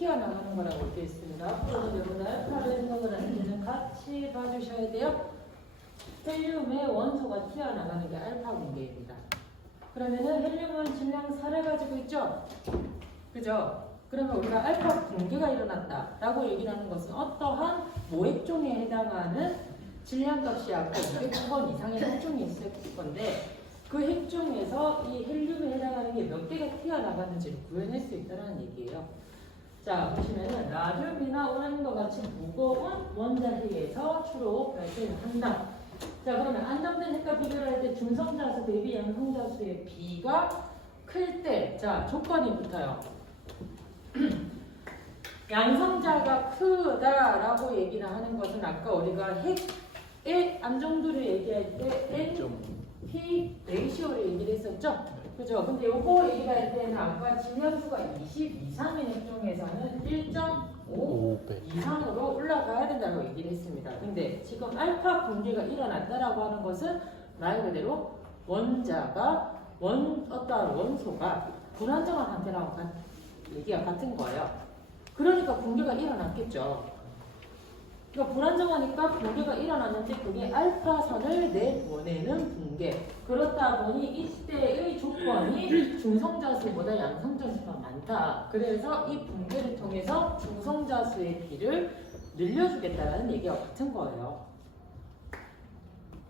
튀어나가는 거라고 되어 있습니다. 앞으로 여러분 알파를 해석을 할 때는 같이 봐주셔야 돼요. 헬륨의 원소가 튀어나가는 게 알파 분계입니다. 그러면은 헬륨은 질량 4를 가지고 있죠? 그죠? 그러면 우리가 알파 분계가 일어났다라고 얘기를 하는 것은 어떠한 모액종에 해당하는 질량값이 아까 209번 이상의 핵종이 있을 건데 그 핵종에서 이 헬륨에 해당하는 게 몇 개가 튀어나가는지를 구해낼 수 있다는 얘기예요. 자, 보시면은 나듐이나 우라늄과 같이 무거운 원자핵에서 주로 발생을 한다. 자, 그러면 안정된 핵과 비교를 할 때 중성자수 대비 양성자수의 비가 클 때, 자, 조건이 붙어요. 양성자가 크다라고 얘기를 하는 것은 아까 우리가 핵의 안정도를 얘기할 때 NP 레이시오를 얘기를 했었죠? 그죠? 근데 요거 얘기할 때는 아까 질량수가 20 이상인 핵종에서는 1.5 이상으로 올라가야 된다고 얘기를 했습니다. 근데 지금 알파 분계가 일어났다라고 하는 것은 말 그대로 원자가 어떠한 원소가 불안정한 상태라고 얘기가 같은 거예요. 그러니까 분계가 일어났겠죠. 그러니까 불안정하니까 분계가 일어났는데 그게 알파선을 내보내는 분계. 그렇다 보니 이때의 조건이 중성자수보다 양성자수가 많다. 그래서 이 분계를 통해서 중성자수의 비를 늘려주겠다는 얘기와 같은 거예요.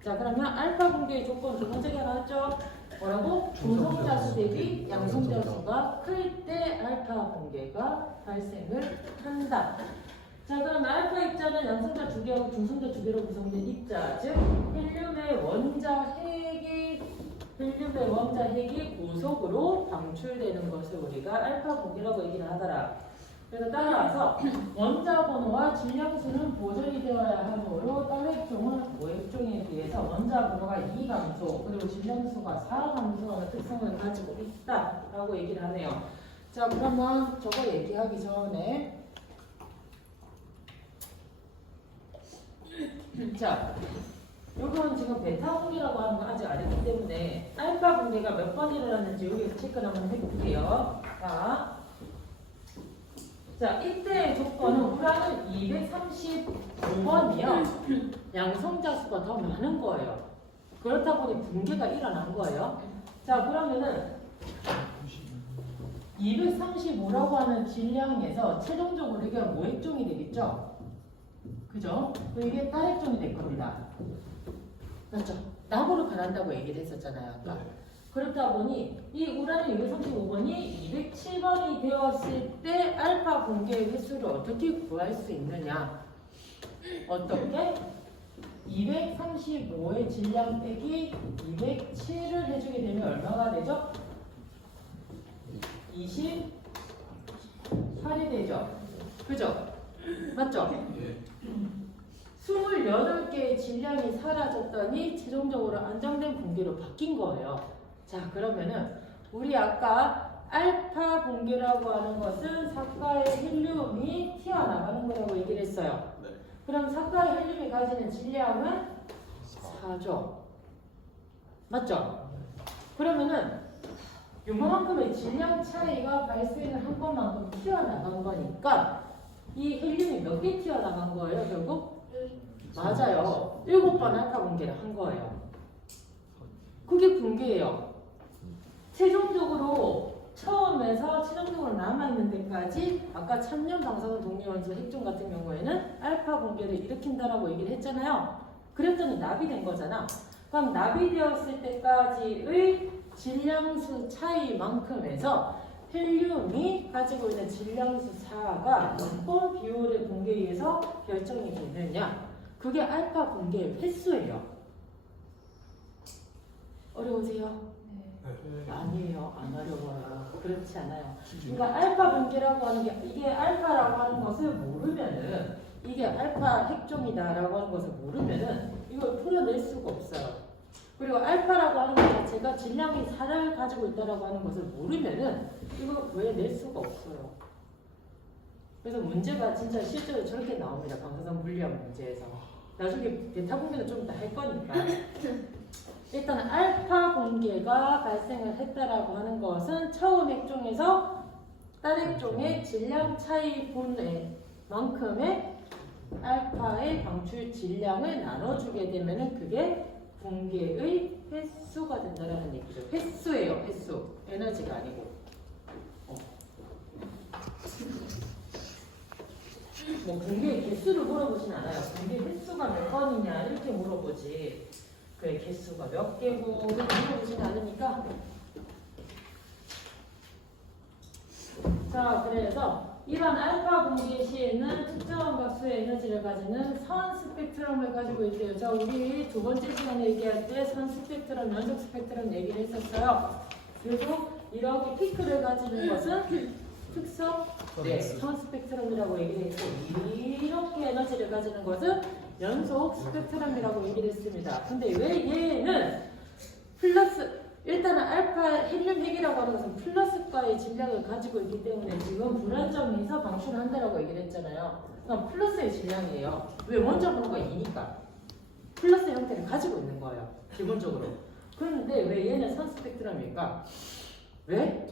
자, 그러면 알파 분계의 조건 두 번째가 나왔죠? 뭐라고? 중성자수 대비 양성자수가 클 때 알파 분계가 발생을 한다. 자, 그럼 알파 입자는 양성자 2개하고 중성자 2개로 구성된 입자, 즉 헬륨의 원자핵이 고속으로 방출되는 것을 우리가 알파 분계라고 얘기를 하더라. 그래서 따라서 원자 번호와 질량수는 보존이 되어야 하므로 딸핵종은 모핵종에 비해서 원자 번호가 2감소 그리고 질량수가 4감소하는 특성을 가지고 있다라고 얘기를 하네요. 자, 그러면 저거 얘기하기 전에 자, 요거는 지금 베타 분계라고 하는 거 아직 안 했기 때문에 알파 분계가 몇 번 일어났는지 여기서 체크를 한번 해볼게요. 자, 이때의 조건은 우라는 235번이요. 양성자수가 더 많은 거예요. 그렇다 보니 분계가 일어난 거예요. 자, 그러면은 235라고 하는 질량에서 최종적으로 이게 모핵종이 되겠죠? 그죠? 이게 딸핵종이 될 겁니다. 맞죠? 나무로 변한다고 얘기를 했었잖아요, 아까. 그렇다 보니 이 우라늄 235번이 207번이 되었을 때 알파 분계의 횟수를 어떻게 구할 수 있느냐? 어떻게? 235의 질량 빼기 207을 해주게 되면 얼마가 되죠? 28이 되죠? 그죠? 맞죠? 28개의 질량이 사라졌더니 최종적으로 안정된 분계로 바뀐 거예요. 자, 그러면은 우리 아까 알파 분계라고 하는 것은 사가의 헬륨이 튀어나가는 거라고 얘기를 했어요. 네. 그럼 사가의 헬륨이 가지는 질량은 4죠. 맞죠? 그러면은 요만큼의 질량 차이가 발생을 한 것만큼 튀어나간 거니까 이 헬륨이 몇 개 튀어나간 거예요, 결국? 맞아요. 7번 알파 분계를 한 거예요. 그게 분계예요. 최종적으로 처음에서 최종적으로 남아있는 데까지 아까 천년 방사선 동위원소 핵종 같은 경우에는 알파 분계를 일으킨다라고 얘기를 했잖아요. 그랬더니 납이된 거잖아. 그럼 납이되었을 때까지의 질량수 차이만큼에서 헬륨이 가지고 있는 질량수 4가 몇 번 비율의 분계에 의해서 결정이 되느냐. 그게 알파 분계의 횟수예요. 어려우세요? 아니에요. 안 어려워요. 그렇지 않아요. 그러니까 알파 분계라고 하는 게 이게 알파라고 하는 것을 모르면은 이게 알파 핵종이다라고 하는 것을 모르면은 이걸 풀어낼 수가 없어요. 그리고 알파라고 하는 것 자체가 질량이 4를 가지고 있다라고 하는 것을 모르면은 이걸 구해낼 수가 없어요. 그래서 문제가 진짜 실제로 저렇게 나옵니다. 방사선 물리학 문제에서. 나중에 베타 분계는 좀 이따 할 거니까. 일단 알파 분계가 발생을 했다라고 하는 것은 처음 핵종에서 단핵종의 질량 차이 분의 만큼의 알파의 방출 질량을 나눠주게 되면은 그게 붕괴의 횟수가 된다는 얘기죠. 횟수예요, 횟수. 에너지가 아니고. 뭐 붕괴의 개수를 물어보진 않아요. 붕괴 횟수가 몇 번이냐 이렇게 물어보지. 그의 개수가 몇 개고 이렇게 물어보진 않으니까. 자, 그래서 이런 알파 붕괴 시에는 특정한 값수의 에너지를 가지는 선 스펙트럼을 가지고 있대요. 자, 우리 두 번째 시간에 얘기할 때 선 스펙트럼, 연속 스펙트럼 얘기를 했었어요. 그리고 이렇게 피크를 가지는 것은 특성 선 스펙트럼이라고 얘기를 했고, 이렇게 에너지를 가지는 것은 연속 스펙트럼이라고 얘기를 했습니다. 근데 왜 얘는 플러스, 일단은 알파 헬륨 핵이라고 하는 것은 플러스과의 질량을 가지고 있기 때문에 지금 불안정에서 방출한다라고 얘기를 했잖아요. 그럼 플러스의 질량이에요. 왜? 원자 번호가 2니까. 플러스 형태를 가지고 있는 거예요. 기본적으로. 그런데 왜 얘는 선 스펙트럼일까? 왜?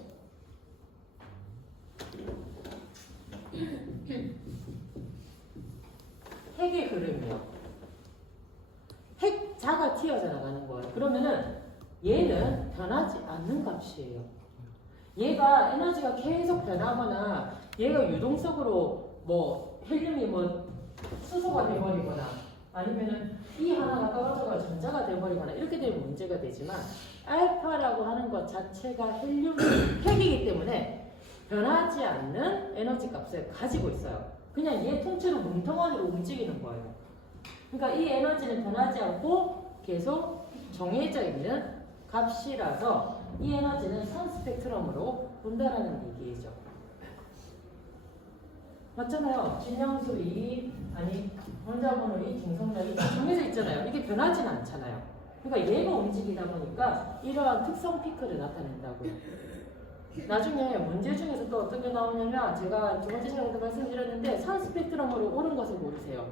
핵의 흐름이요. 핵자가 튀어져 나가는 거예요. 그러면은 얘는 변하지 않는 값이에요. 얘가 에너지가 계속 변하거나 얘가 유동성으로 뭐 헬륨이 뭐 수소가 돼버리거나 아니면은 이 하나가 떨어져가 전자가 돼버리거나 이렇게 되면 문제가 되지만 알파라고 하는 것 자체가 헬륨 핵이기 때문에 변하지 않는 에너지 값을 가지고 있어요. 그냥 얘 통째로 뭉텅하게 움직이는 거예요. 그러니까 이 에너지는 변하지 않고 계속 정해져 있는 값이라서 이 에너지는 선 스펙트럼으로 본다라는 얘기죠. 맞잖아요. 질량수 2, 아니 원자번호 2, 중성자 2 정해져 있잖아요. 이게 변하지는 않잖아요. 그러니까 얘가 움직이다 보니까 이러한 특성 피크를 나타낸다고요. 나중에 문제 중에서 또 어떤 게 나오냐면 제가 두 번째 시간에도 말씀드렸는데 선 스펙트럼으로 옳은 것을 고르세요.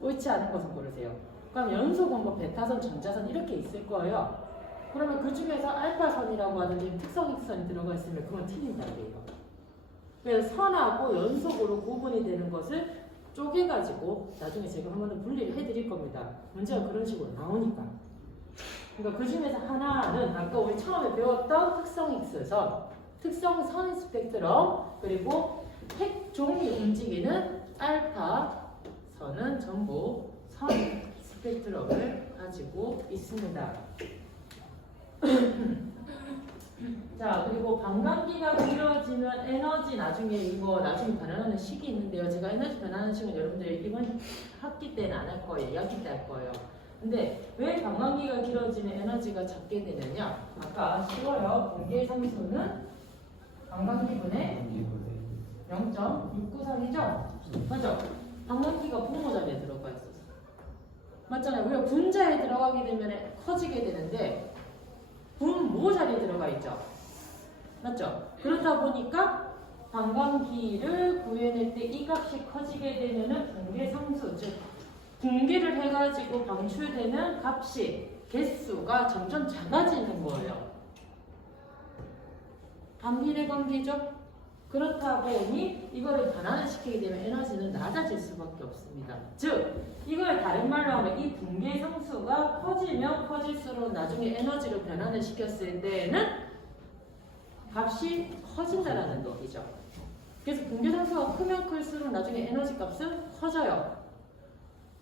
옳지 않은 것을 고르세요. 그럼 연속은 뭐 베타선, 전자선 이렇게 있을 거예요. 그러면 그 중에서 알파선이라고 하는 특성 X선이 들어가 있으면 그건 틀린다는 얘기예요. 그래서 선하고 연속으로 구분이 되는 것을 쪼개가지고 나중에 제가 한 번 더 분리를 해드릴 겁니다. 문제가 그런 식으로 나오니까. 그러니까 그 중에서 하나는 아까 우리 처음에 배웠던 특성 X선, 특성 선 스펙트럼, 그리고 핵종이 움직이는 알파 선은 전부 선 스펙트럼을 가지고 있습니다. 자, 그리고 반감기가 길어지면 에너지 나중에 이거 나중에 변화하는 식이 있는데요. 제가 에너지 변화하는 식은 여러분들 이번 학기 때는 안 할 거예요. 2학기 때 할 거예요. 근데 왜 반감기가 길어지면 에너지가 적게 되느냐? 아까 쉬워요. 공개상수는 반감기분의 0.693이죠? 맞죠? 반감기가 분모 자리에 들어가 있어서. 맞잖아요. 우리가 분자에 들어가게 되면 커지게 되는데 분모 자리에 들어가 있죠. 맞죠? 그렇다 보니까 반감기를 구해낼 때 이 값이 커지게 되면은 붕괴상수, 즉 붕괴를 해가지고 방출되는 값이 개수가 점점 작아지는 거예요. 반비례 관계죠? 그렇다 보니 이거를 변환시키게 되면 에너지는 낮아질 수밖에 없습니다. 즉 이걸 다른 말로 하면 이 붕괴 상수가 커지면 커질수록 나중에 에너지로 변환을 시켰을 때에는 값이 커진다라는 얘기죠. 그래서 붕괴 상수가 크면 클수록 나중에 에너지 값은 커져요.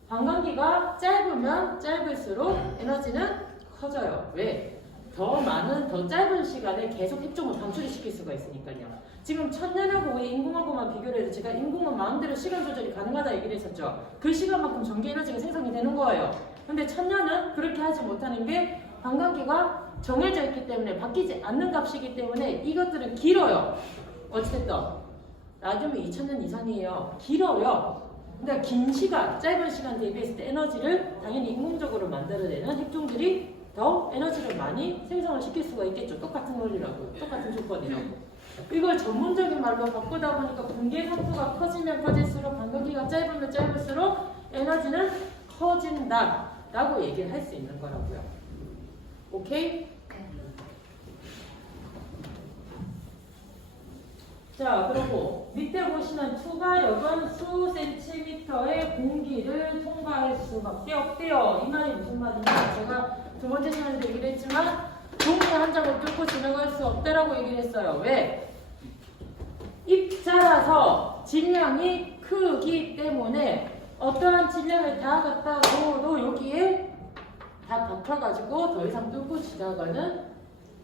반감기가 짧으면 짧을수록 에너지는 커져요. 왜? 더 많은, 더 짧은 시간에 계속 핵종을 방출을 시킬 수가 있으니까요. 지금 천년하고 우리 인공하고만 비교를 해도 제가 인공은 마음대로 시간 조절이 가능하다 얘기를 했었죠. 그 시간만큼 전기 에너지가 생성이 되는 거예요. 근데 천년은 그렇게 하지 못하는 게 반감기가 정해져 있기 때문에 바뀌지 않는 값이기 때문에 이것들은 길어요. 어찌됐든 라디움이 2000년 이상이에요. 길어요. 그러니까 긴 시간, 짧은 시간 대비했을 때 에너지를 당연히 인공적으로 만들어내는 핵종들이 더 에너지를 많이 생성을 시킬 수가 있겠죠. 똑같은 원리라고, 똑같은 조건이라고. 이걸 전문적인 말로 바꾸다 보니까 붕괴 상수가 커지면 커질수록 반감기가 짧으면 짧을수록 에너지는 커진다 라고 얘기를 할 수 있는 거라고요. 오케이? 자, 그리고 밑에 보시면 투과력은 수 센티미터의 공기를 통과할 수밖에 없대요. 이 말이 무슨 말이냐? 제가 두 번째 시간에도 얘기를 했지만 종이 한 장을 뚫고 지나갈 수 없다라고 얘기를 했어요. 왜? 입자라서 질량이 크기 때문에 어떠한 질량을 다 갖다 놓아도 여기에 다 덮여가지고 더 이상 뚫고 지나가는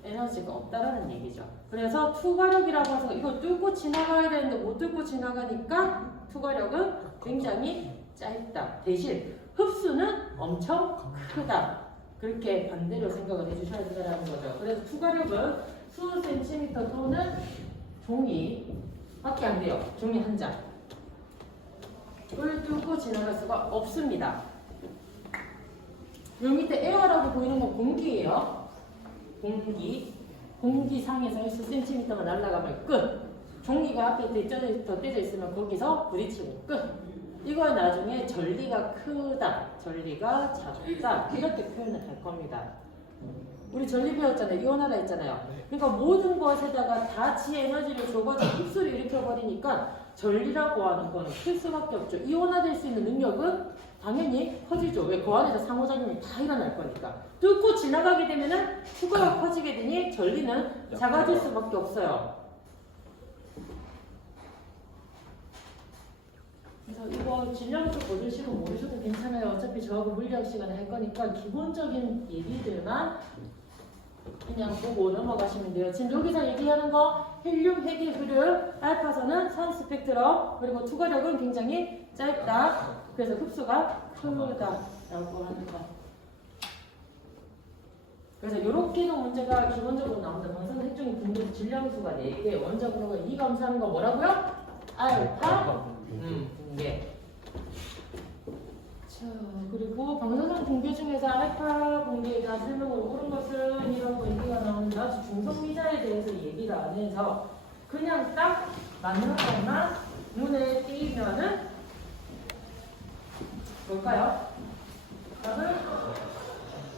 에너지가 없다라는 얘기죠. 그래서 투과력이라고 해서 이거 뚫고 지나가야 되는데 못 뚫고 지나가니까 투과력은 굉장히 짧다. 대신 흡수는 엄청 크다. 그렇게 반대로 생각을 해주셔야 된다는 거죠. 그래서 투과력은 수 센티미터 또는 종이밖에 안 돼요. 종이 한 장. 을 뚫고 지나갈 수가 없습니다. 여기 밑에 에어라고 보이는 건 공기예요. 공기상에서 수 센티미터만 날아가면 끝. 종이가 앞에 더 떼져 있으면 거기서 부딪히고 끝. 이걸 나중에 전리가 크다, 전리가 작다 이렇게 표현을 할 겁니다. 우리 전리 배웠잖아요. 이온하라 했잖아요. 그러니까 모든 것에다가 다 지 에너지를 줘가지고 흡수를 일으켜버리니까 전리라고 하는 거는 클 수밖에 없죠. 이온화될 수 있는 능력은 당연히 커지죠. 왜? 그 안에서 상호작용이 다 일어날 거니까. 뚫고 지나가게 되면은 투과가 커지게 되니 전리는 작아질 수밖에 없어요. 그래서 이거 질량수 보시고 모르셔도 괜찮아요. 어차피 저하고 물리학 시간에 할 거니까 기본적인 얘기들만 그냥 보고 넘어가시면 돼요. 지금 여기서 얘기하는 거 헬륨, 핵의 흐름, 알파선은 선 스펙트럼, 그리고 투과력은 굉장히 짧다. 그래서 흡수가 크다라고 하는 거. 그래서 이렇게도 문제가 기본적으로 나온다. 방사선 핵종이 분류 질량수가 4개, 원자번호가 2 감사하는 거 뭐라고요? 알파 분계. 자, 그리고 방사선 분계 중에서 알파 분계가 설명으로 옳은 것은 이라고 얘기가 나온다. 중성미자에 대해서 얘기를 안 해서 그냥 딱 맞는 것만 눈에 띄면은 뭘까요? 답은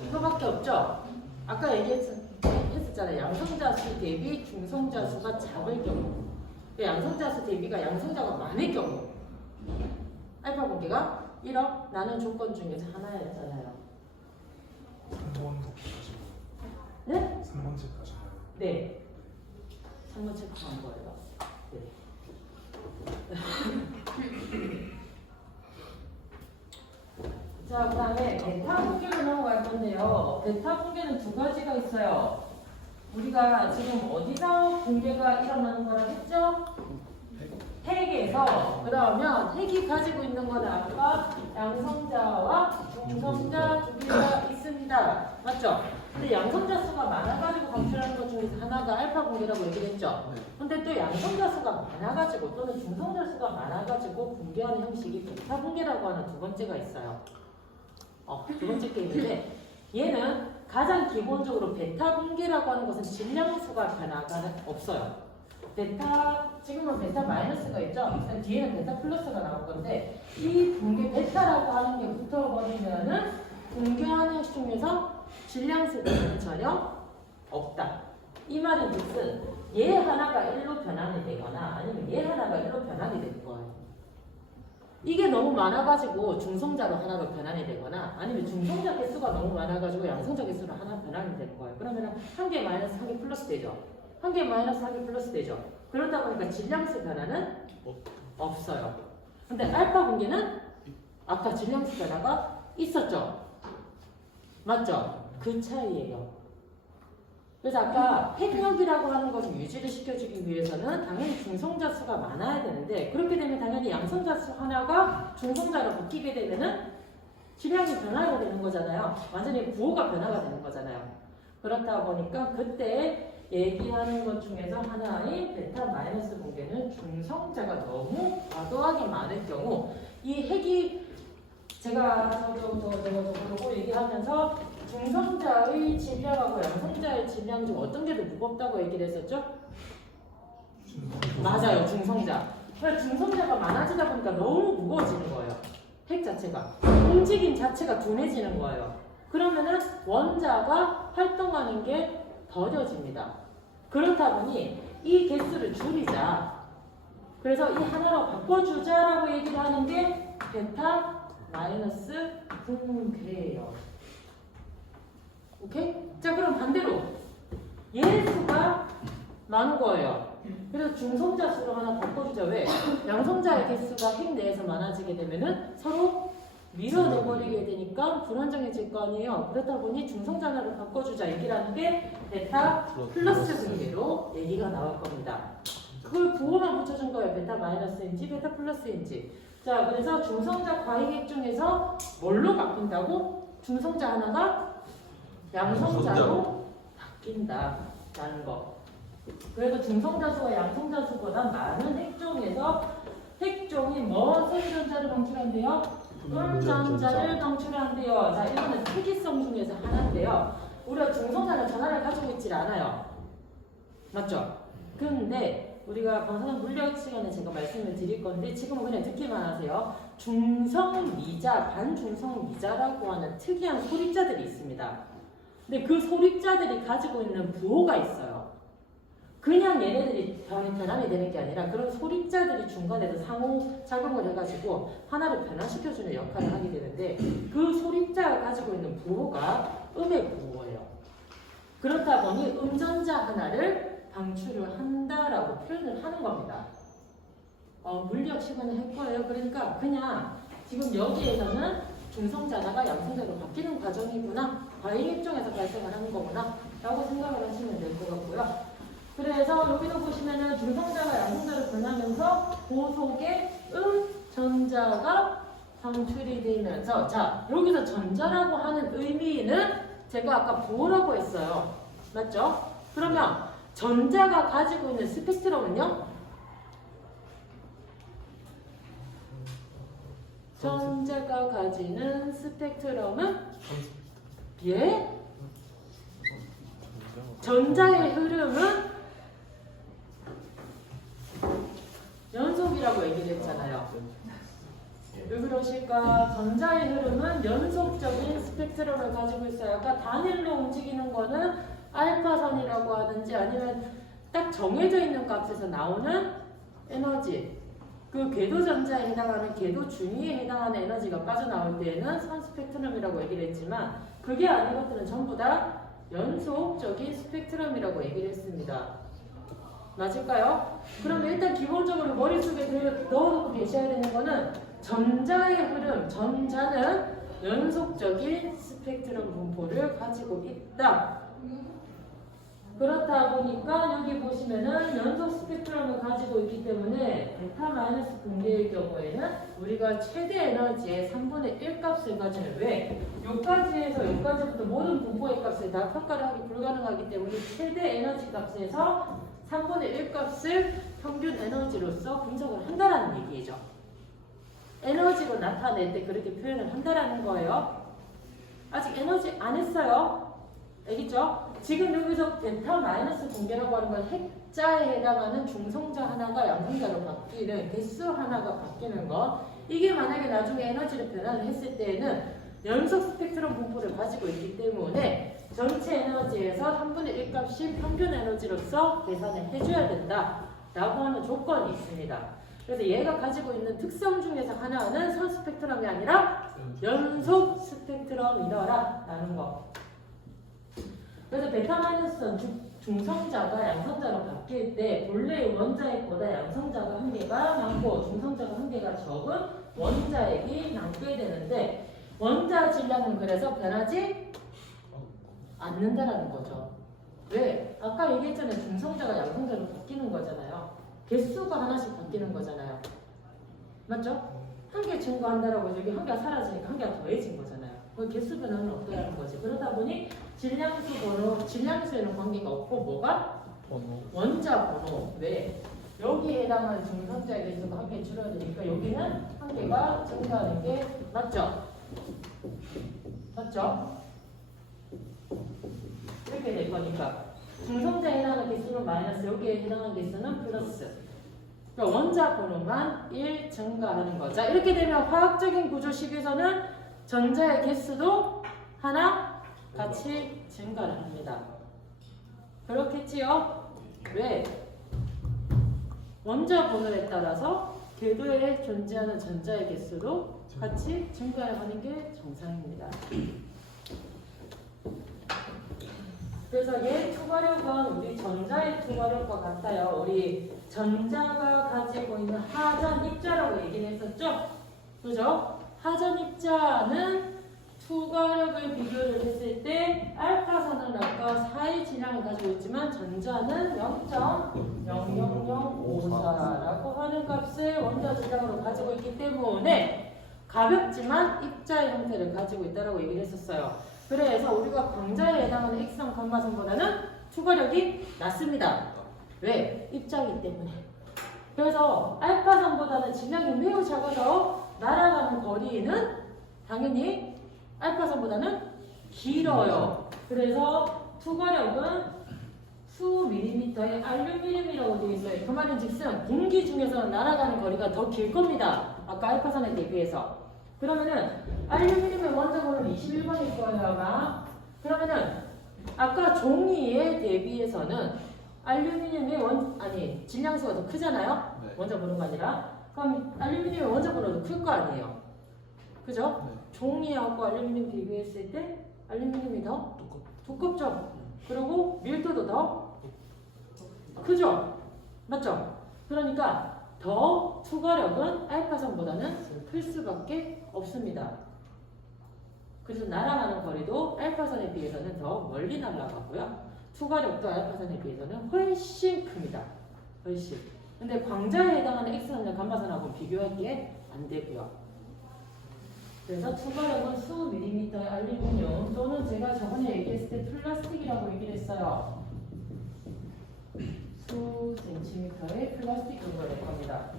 이거밖에 없죠? 아까 얘기했었잖아요. 양성자 수 대비 중성자 수가 작을 경우, 양성자 수 대비가 양성자가 많을 경우 알파 분계가 1억 나는 조건 중에서 하나였잖아요. 3번부터까지. 네? 3번째까지. 네. 3번 체크한 거예요. 네. 자, 그 다음에 베타 분계로 넘어갈 건데요. 베타 분계는 두 가지가 있어요. 우리가 지금 어디서 분계가 일어나는 거라 했죠? 핵에서. 그러면 핵이 가지고 있는 건 아까 양성자와 중성자 두 개가 있습니다. 맞죠? 근데 양성자 수가 많아가지고 방출하는 것 중에서 하나가 알파 분계라고 얘기를 했죠. 근데 또 양성자 수가 많아가지고 또는 중성자 수가 많아가지고 분계하는 형식이 베타 분계라고 하는 두 번째가 있어요. 두 번째 게임인데 얘는 가장 기본적으로 베타 분계라고 하는 것은 질량수가 변화가 없어요. 지금은 베타 마이너스가 있죠? 뒤에는 베타 플러스가 나올 건데 이 분계 베타라고 하는 게 붙어버리면은 분계하는 형식 중에서 질량수 변화는 전혀 없다. 이 말은 무슨 얘 하나가 1로 변환이 되거나 아니면 얘 하나가 1로 변환이 될 거예요. 이게 너무 많아가지고 중성자로 하나가 변환이 되거나 아니면 중성자 개수가 너무 많아가지고 양성자 개수로 하나 변환이 될 거예요. 그러면 한 개 마이너스 한 개 플러스 되죠. 한 개 마이너스 한 개 플러스 되죠. 그러다 보니까 질량수 변화는 없어요. 근데 알파 분계는 아까 질량수 변화가 있었죠. 맞죠? 그 차이예요. 그래서 아까 핵력이라고 하는 것을 유지를 시켜주기 위해서는 당연히 중성자 수가 많아야 되는데 그렇게 되면 당연히 양성자 수 하나가 중성자로 바뀌게 되면은 질량이 변화가 되는 거잖아요. 완전히 부호가 변화가 되는 거잖아요. 그렇다 보니까 그때 얘기하는 것 중에서 하나인 베타 마이너스 분계는 중성자가 너무 과도하게 많을 경우 이 핵이 제가 저거 얘기하면서 중성자의 질량하고 양성자의 질량 중 어떤 게 더 무겁다고 얘기를 했었죠? 맞아요, 중성자. 그래서 중성자가 많아지다 보니까 너무 무거워지는 거예요. 핵 자체가. 움직임 자체가 둔해지는 거예요. 그러면은 원자가 활동하는 게 더뎌집니다. 그렇다 보니 이 개수를 줄이자. 그래서 이 하나로 바꿔주자라고 얘기를 하는 게 베타 마이너스 붕괴예요. 오케이? 자, 그럼 반대로 예수가 많은 거예요. 그래서 중성자 수로 하나 바꿔주자. 왜? 양성자의 개수가 핵 내에서 많아지게 되면은 서로 밀어내버리게 되니까 불안정해질 거 아니에요. 그렇다 보니 중성자 하나를 바꿔주자 얘기라는 게 베타 플러스 붕괴로 얘기가 나올 겁니다. 그걸 부호만 붙여준 거예요. 베타 마이너스인지 베타 플러스인지. 자, 그래서 중성자 과잉핵 중에서 뭘로 바뀐다고? 중성자 하나가 양성자로 바뀐다라는 거. 그래도 중성자 수가 양성자 수보다 많은 핵종에서 핵종이 뭐 소유전자를 방출한대요? 음전자를 방출한대요. 자, 이거는 특이성 중에서 하나인데요. 우리가 중성자는 전하를 가지고 있질 않아요. 맞죠? 근데 우리가 방사능 물리학 시간에 제가 말씀을 드릴 건데 지금은 그냥 듣기만 하세요. 중성미자, 반중성미자라고 하는 특이한 소립자들이 있습니다. 근데 그 소립자들이 가지고 있는 부호가 있어요. 그냥 얘네들이 변환이 되는 게 아니라 그런 소립자들이 중간에서 상호작용을 해가지고 하나를 변화시켜주는 역할을 하게 되는데 그 소립자가 가지고 있는 부호가 음의 부호예요. 그렇다 보니 음전자 하나를 방출을 한다라고 표현을 하는 겁니다. 물리학 시간에 할 거예요. 그러니까 그냥 지금 여기에서는 중성자가 양성자로 바뀌는 과정이구나, 과잉핵종에서 발생을 하는 거구나 라고 생각을 하시면 될 것 같고요. 그래서 여기도 보시면은 중성자가 양성자로 변하면서 그 속에 음전자가 방출이 되면서, 자, 여기서 전자라고 하는 의미는 제가 아까 부호라고 했어요. 맞죠? 그러면 전자가 가지고 있는 스펙트럼은요? 전자가 가지는 스펙트럼은? 예? 전자의 흐름은 연속이라고 얘기를 했잖아요. 왜 그러실까? 전자의 흐름은 연속적인 스펙트럼을 가지고 있어요. 아까 단일로 움직이는 거는 알파선이라고 하든지 아니면 딱 정해져 있는 값에서 나오는 에너지, 그 궤도 전자에 해당하는 궤도 중위에 해당하는 에너지가 빠져나올 때에는 선 스펙트럼이라고 얘기를 했지만 그게 아닌 것들은 전부 다 연속적인 스펙트럼이라고 얘기를 했습니다. 맞을까요? 그럼 일단 기본적으로 머릿속에 넣어놓고 계셔야 되는 거는 전자의 흐름, 전자는 연속적인 스펙트럼 분포를 가지고 있다. 그렇다 보니까 여기 보시면은 연속 스펙트럼을 가지고 있기 때문에 베타 마이너스 붕괴의 경우에는 우리가 최대 에너지의 3분의 1 값을 가지는, 왜? 여기까지에서 여기까지부터 모든 분포의 값을 다 평가를 하기 불가능하기 때문에 최대 에너지 값에서 3분의 1 값을 평균 에너지로서 분석을 한다라는 얘기죠. 에너지로 나타낼 때 그렇게 표현을 한다라는 거예요. 아직 에너지 안 했어요. 알겠죠? 지금 여기서 베타 마이너스 붕괴라고 하는 건 핵자에 해당하는 중성자 하나가 양성자로 바뀌는, 개수 하나가 바뀌는 것. 이게 만약에 나중에 에너지를 변환을 했을 때에는 연속 스펙트럼 분포를 가지고 있기 때문에 전체 에너지에서 3분의 1 값이 평균 에너지로서 계산을 해줘야 된다 라고 하는 조건이 있습니다. 그래서 얘가 가지고 있는 특성 중에서 하나는 선 스펙트럼이 아니라 연속 스펙트럼이더라 라는 거. 그래서 베타 마이너스 중성자가 양성자로 바뀔 때 본래의 원자핵보다 양성자가 한 개가 많고 중성자가 한 개가 적은 원자핵이 남게 되는데 원자 질량은 그래서 변하지 않는다라는 거죠. 왜? 아까 얘기했잖아요. 중성자가 양성자로 바뀌는 거잖아요. 개수가 하나씩 바뀌는 거잖아요. 맞죠? 한 개 증가한다라고 해서 여기 한 개가 사라지니까 한 개가 더해진 거잖아요. 그 개수 변화는 없다는 거지. 그러다 보니 질량수 번호, 질량수에는 관계가 없고 뭐가? 번호. 원자 번호. 왜? 여기에 해당하는 중성자의 개수가 한 개 줄어드니까 여기는 한 개가 증가하는 게 맞죠? 맞죠? 이렇게 될 거니까 중성자에 해당하는 개수는 마이너스, 여기에 해당하는 개수는 플러스. 그러니까 원자 번호만 1 증가하는 거죠. 자, 이렇게 되면 화학적인 구조식에서는 전자의 개수도 하나 같이 증가를 합니다. 그렇겠지요? 왜? 원자 번호에 따라서 궤도에 존재하는 전자의 개수도 같이 증가해가는 게 정상입니다. 그래서 얘 투과력은 우리 전자의 투과력과 같아요. 우리 전자가 가지고 있는 하전 입자라고 얘기를 했었죠? 그죠? 하전 입자는 투과력을 비교를 했을 때 알파선은 아까 4의 질량을 가지고 있지만 전자는 0.00054라고 하는 값을 원자 질량으로 가지고 있기 때문에 가볍지만 입자의 형태를 가지고 있다고 얘기를 했었어요. 그래서 우리가 광자에 해당하는 X선 감마선보다는 투과력이 낮습니다. 왜? 입자이기 때문에. 그래서 알파선보다는 질량이 매우 작아서 날아가는 거리는 당연히 알파선보다는 길어요. 그래서 투과력은 수 밀리미터의 알루미늄이라고 되어 있어요. 그 말인즉슨 공기 중에서 날아가는 거리가 더 길 겁니다. 아까 알파선에 대비해서. 그러면은 알루미늄의 원자번호는 21번일 거예요 아마. 그러면은 아까 종이에 대비해서는 알루미늄의 질량수가 더 크잖아요. 네. 원자번호가 아니라. 그럼 알루미늄의 원자번호도 클 거 아니에요. 그죠? 네. 종이하고 알루미늄 비교했을 때 알루미늄이 더 두껍죠. 그리고 밀도도 더 크죠. 맞죠? 그러니까 더 투과력은 알파선보다는 클 수밖에 없습니다. 그래서 날아가는 거리도 알파선에 비해서는 더 멀리 날아가고요. 투과력도 알파선에 비해서는 훨씬 큽니다. 훨씬. 근데 광자에 해당하는 X선이나 감마선하고 비교할 게 안 되고요. 그래서 투과력은 수 밀리미터의 알루미늄 또는 제가 저번에 얘기했을 때 플라스틱이라고 얘기를 했어요. 수 센티미터의 플라스틱 정도가 될 겁니다.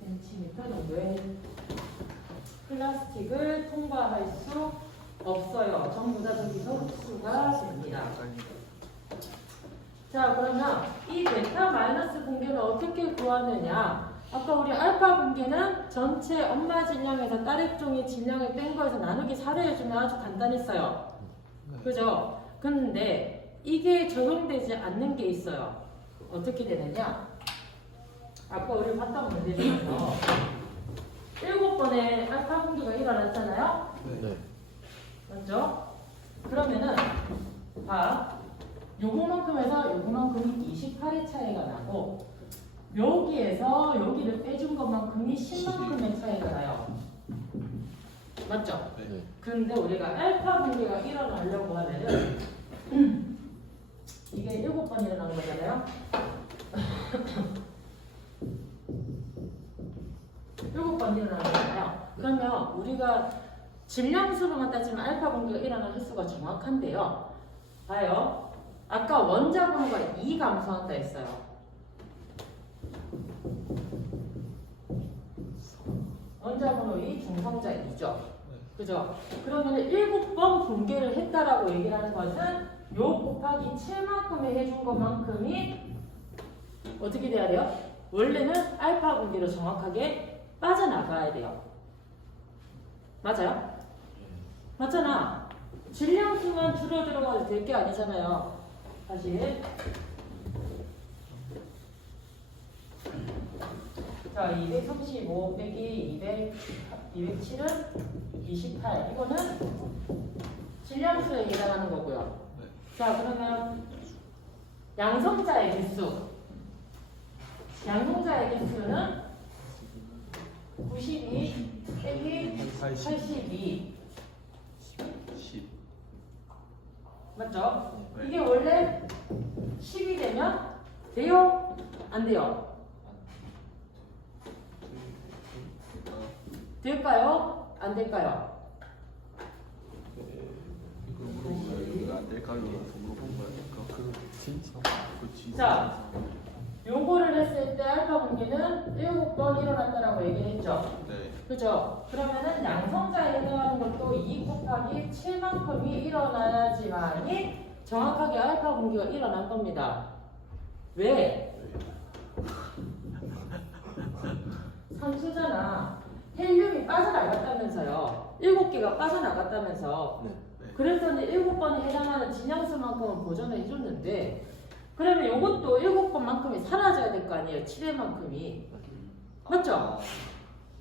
센티미터 정도의 플라스틱을 통과할 수 없어요. 전부 다 저기서 흡수가 됩니다. 자, 그러면 이 베타 마이너스 분계를 어떻게 구하느냐? 아까 우리 알파 분계는 전체 엄마 질량에서 딸 액종의 질량을 뺀 거에서 나누기 4를 해주면 아주 간단했어요. 그죠? 근데 이게 적용되지 않는 게 있어요. 어떻게 되느냐? 아까 우리 봤던 문제 중에서 7번의 알파 분계가 일어났잖아요? 네. 맞죠? 그러면은 요거만큼에서 요거만큼이 28의 차이가 나고 여기에서 여기를 빼준 것만큼이 10만큼의 차이가 나요. 맞죠? 네. 근데 우리가 알파 분계가 일어나려고 하면은 이게 7번 일어난 거잖아요. 7번 일어난 거잖아요. 그러면 우리가 질량수로만 따지면 알파 분계가 일어나는 횟수가 정확한데요. 봐요. 아까 원자 번호가 2 감소한다 했어요. 원자 번호 2, 중성자 2죠. 그죠? 그러면 7번 분계를 했다라고 얘기를 하는 것은 요 곱하기 7만큼에 해준 것만큼이 어떻게 돼야 돼요? 원래는 알파 분계로 정확하게 빠져나가야 돼요. 맞아요? 맞잖아. 질량수만 줄어들어가도 될 게 아니잖아요. 다시. 자, 235 빼기 207은 28. 이거는 질량수에 해당하는 거고요. 자, 그러면 양성자의 개수. 양성자의 개수는 92 빼기 82. 10. 맞죠? 네. 이게 원래 10이 되면 돼요? 안 돼요? 될까요? 안 될까요? 이거 안 될까요? 물어본 거야. 진짜. 자, 요거를 했을 때 알파 분계는 7번 일어났다라고 얘기를 했죠. 네. 그죠? 그러면은 양성자에 해당하는 것도 2 곱하기 7만큼이 일어나야지만이 정확하게 알파 분계가 일어난 겁니다. 왜? 산소잖아. 헬륨이 빠져나갔다면서요. 7개가 빠져나갔다면서. 네. 그랬더니 7번에 해당하는 질량수만큼은 보존을 해줬는데 그러면 이것도 7번만큼이 사라져야 될 거 아니에요. 7회만큼이. 맞죠?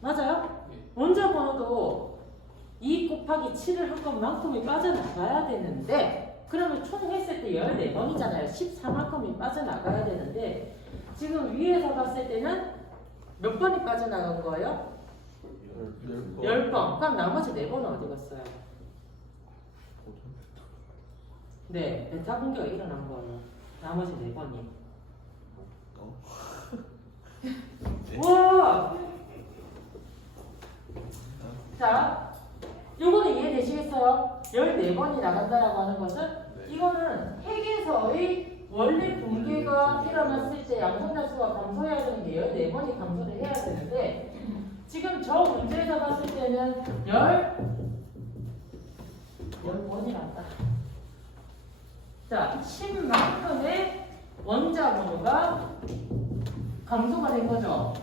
맞아요? 원자 번호도 2 곱하기 7을 한 것만큼이 빠져나가야 되는데 그러면 총 했을 때 14번이잖아요. 14만큼이 빠져나가야 되는데 지금 위에서 봤을 때는 몇 번이 빠져나간 거예요? 10번. 그럼 나머지 4번은 어디 갔어요? 네, 베타 분계가 일어난 거예요. 나머지 4번이. 와! 자, 요거는 이해되시겠어요? 14번이 나간다라고 하는 것은 이거는 핵에서의 원래 붕괴가 일어났을 때 양성자수가 감소해야 되는 게 14번이 감소를 해야 되는데 지금 저 문제에서 봤을 때는 10번이란다. 자, 10만큼의 원자 번호가 감소가 된 거죠.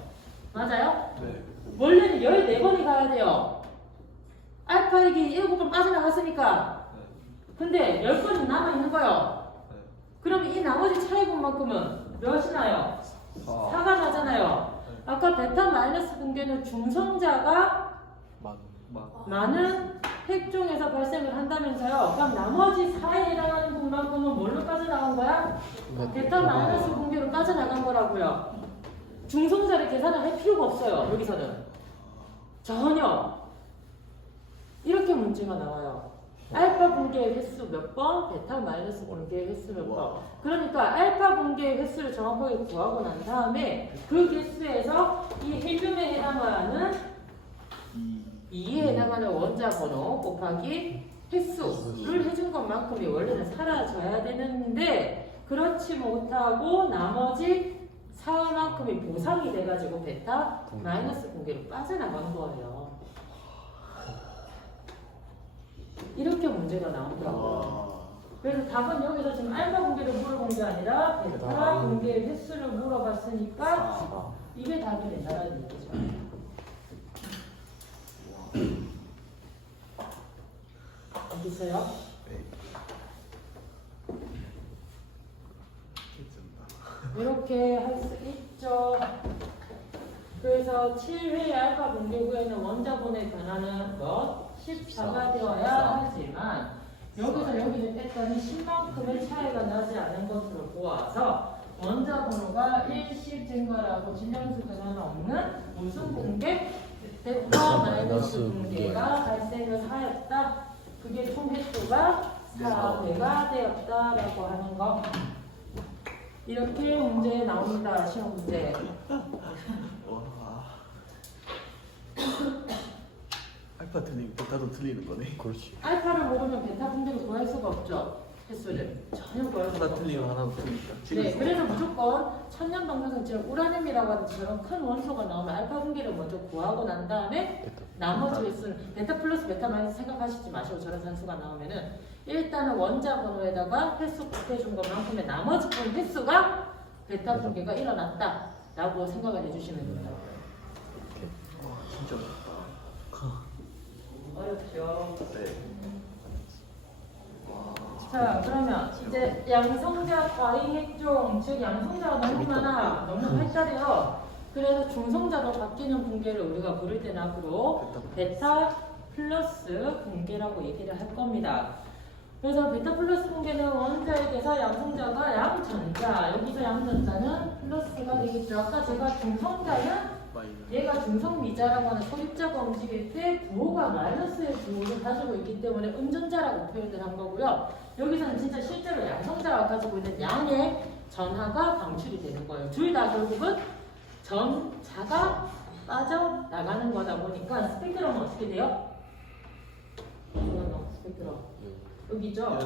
맞아요? 네. 원래는 14번이 가야 돼요. 알파액이 7번 빠져나갔으니까. 근데 10번이 남아있는 거예요. 그럼 이 나머지 차이분만큼은 몇이 나요? 4가 나잖아요. 아까 베타 마이너스 붕괴는 중성자가 많은 핵종에서 발생을 한다면서요. 그럼 나머지 4에 해당하는 분만큼은 뭘로 빠져나간 거야? 베타 마이너스 붕괴로 빠져나간 거라고요. 중성자를 계산을 할 필요가 없어요. 여기서는 전혀 이렇게 문제가 나와요. 알파 붕괴의 횟수 몇 번, 베타 마이너스 붕괴의 횟수 몇 번. 그러니까 알파 붕괴의 횟수를 정확하게 구하고 난 다음에 그 개수에서 이 헬륨에 해당하는 2에 해당하는 원자 번호 곱하기 횟수를 해준 것만큼이 원래는 사라져야 되는데 그렇지 못하고 나머지 4만큼이 보상이 돼가지고 베타 마이너스 붕괴로 빠져나간 거예요. 이렇게 문제가 나오더라고요. 그래서 답은 여기서 지금 알파 붕괴를 물어본 게 아니라 베타 붕괴의 횟수를 물어봤으니까 이게 답이 된다는 얘기죠. 어디 있어요? 이렇게 할 수 있죠. 그래서 7회 알파 붕괴 후에는 원자분의 변화는 몇? 14가 되어야 하지만 여기서 여기를 뺐더니 10만큼의 차이가 나지 않은 것으로 보아서 원자 번호가 1씩 증가하고 질량수 변화는 없는 무슨 붕괴? 베타 마이너스 붕괴가 발생을 하였다. 그게 총 횟수가 4회가 되었다라고 하는 거. 이렇게 문제 나옵니다. 시험 문제. 알파 틀리면 베타도 틀리는 거네. 그렇지. 알파를 모르면 베타 붕괴를 구할 수가 없죠. 횟수를 전혀 구할 수가 하나 없죠. 틀리면 하나도 틀리니까. 네, 그래서 무조건 천년방정성처럼 우라늄이라고 하는 저런 큰 원소가 나오면 알파 붕괴를 먼저 구하고 난 다음에 나머지 횟수는 베타 플러스 베타 마이너스 생각하시지 마시고 저런 산수가 나오면은 일단은 원자 번호에다가 횟수 곱해준 것만큼의 나머지 분 횟수가 베타 붕괴가 일어났다라고 생각을 해주시면 됩니다. 와 진짜 어렵죠? 네. 자, 그러면 이제 양성자 과잉 핵종, 즉 양성자가 너무 많아, 너무 활달해요. 그래서 중성자로 바뀌는 붕괴를 우리가 부를 때는 앞으로 베타 플러스 붕괴라고 얘기를 할 겁니다. 그래서 베타 플러스 붕괴는 원자에 대해서 양성자가 양전자, 여기서 양전자는 플러스가 되겠죠. 아까 제가 중성자는 얘가 중성미자라고 하는 소입자가 움직일 때 부호가 마이너스의 부호를 가지고 있기 때문에 음전자라고 표현을 한 거고요. 여기서는 진짜 실제로 양성자가 가지고 있는 양의 전하가 방출이 되는 거예요. 둘 다 결국은 전자가 빠져나가는 거다 보니까 스펙트럼은 어떻게 돼요? 스펙트럼 여기죠?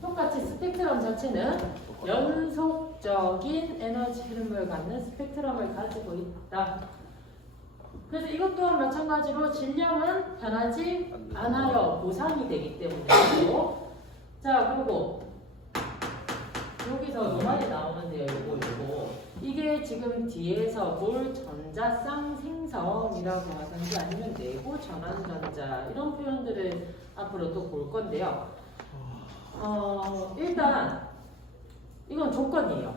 똑같이 스펙트럼 자체는 연속적인 에너지 흐름을 갖는 스펙트럼을 가지고 있다. 그래서 이것 또한 마찬가지로 질량은 변하지 않아요. 보상이 되기 때문에. 자, 그리고 여기서 이 말이 나오는데요. 요거. 이게 지금 뒤에서 볼 전자 쌍생성이라고 하든지 아니면 내고 전환전자 이런 표현들을 앞으로 또 볼 건데요. 일단 이건 조건이에요.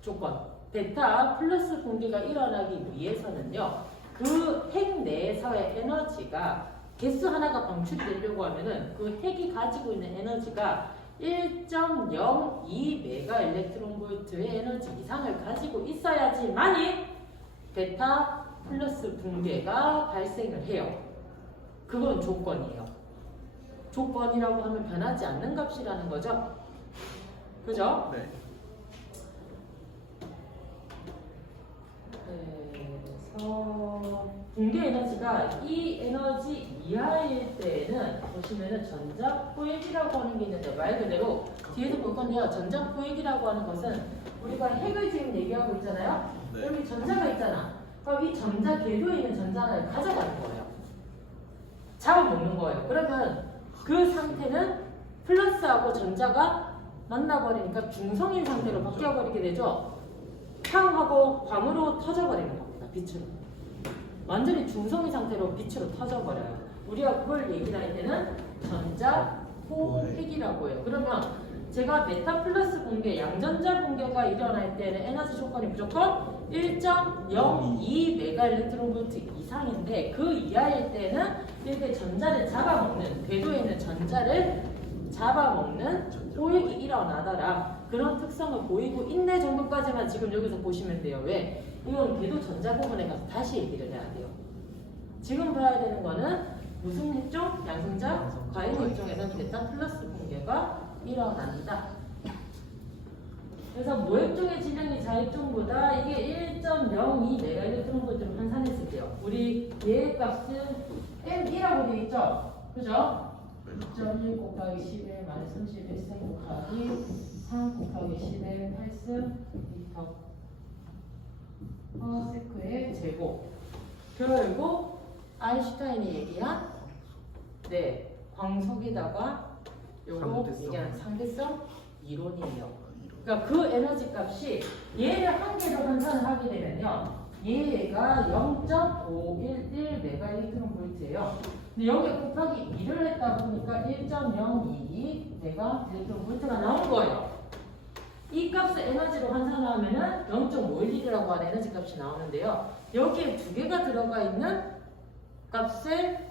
조건. 베타 플러스 붕괴가 일어나기 위해서는요. 그 핵 내에서의 에너지가 개수 하나가 방출되려고 하면은 그 핵이 가지고 있는 에너지가 1.02 메가 일렉트론 볼트의 에너지 이상을 가지고 있어야지만이 베타 플러스 붕괴가 발생을 해요. 그건 조건이에요. 조건이라고 하면 변하지 않는 값이라는 거죠. 그죠? 네. 그래서 붕괴 에너지가 이 에너지 이하일 때에는 보시면은 전자포획이라고 하는 게 있는데 말 그대로 뒤에서 볼 건데요. 전자포획이라고 하는 것은 우리가 핵을 지금 얘기하고 있잖아요. 네. 여기 전자가 있잖아. 그럼 이 전자 궤도에 있는 전자를 가져가는 거예요. 잡아먹는 거예요. 그러면 그 상태는 플러스하고 전자가 만나버리니까 중성인 상태로 바뀌어버리게 되죠. 향하고 광으로 터져버리는 겁니다. 빛으로. 완전히 중성인 상태로 빛으로 터져버려요. 우리가 그걸 얘기를 할 때는 전자포획이라고 해요. 그러면 제가 메타 플러스 붕괴, 양전자 붕괴가 일어날 때는 에너지 조건이 무조건 1.02 메가 일렉트론 볼트 이상인데 그 이하일 때는 이렇게 전자를 잡아먹는, 궤도에 있는 전자를 잡아먹는 포획이 일어나더라. 그런 특성을 보이고 있네 정도까지만 지금 여기서 보시면 돼요. 왜? 이건 궤도 전자 부분에 가서 다시 얘기를 해야 돼요. 지금 봐야 되는 거는 무슨 핵종? 양성자, 과잉 핵종에서는 베타 플러스 붕괴가 일어난다. 그래서 모핵종의 질량이 자핵종보다 이게 1.02 메가 일렉트론 볼트로 환산했을 때요. 우리 얘 값은 M2라고 되어 있죠? 그죠? 2.1 곱하기 10의 마이너스 31승 곱하기 3 곱하기 10의 8승 미터 세크의 제곱. 결국 아인슈타인이 얘기한 광속에다가 요거 얘기한 상대성 이론이에요. 그러니까 그 에너지 값이 얘를 한 개 더 환산을 하게 되면요. 얘가 0.511 메가 일렉트론 볼트예요. 근데 여기에 곱하기 2를 했다 보니까 1.022 메가 일렉트론 볼트가 나온 거예요. 이 값을 에너지로 환산하면은 0.511이라고 하는 에너지 값이 나오는데요. 여기에 두 개가 들어가 있는 값에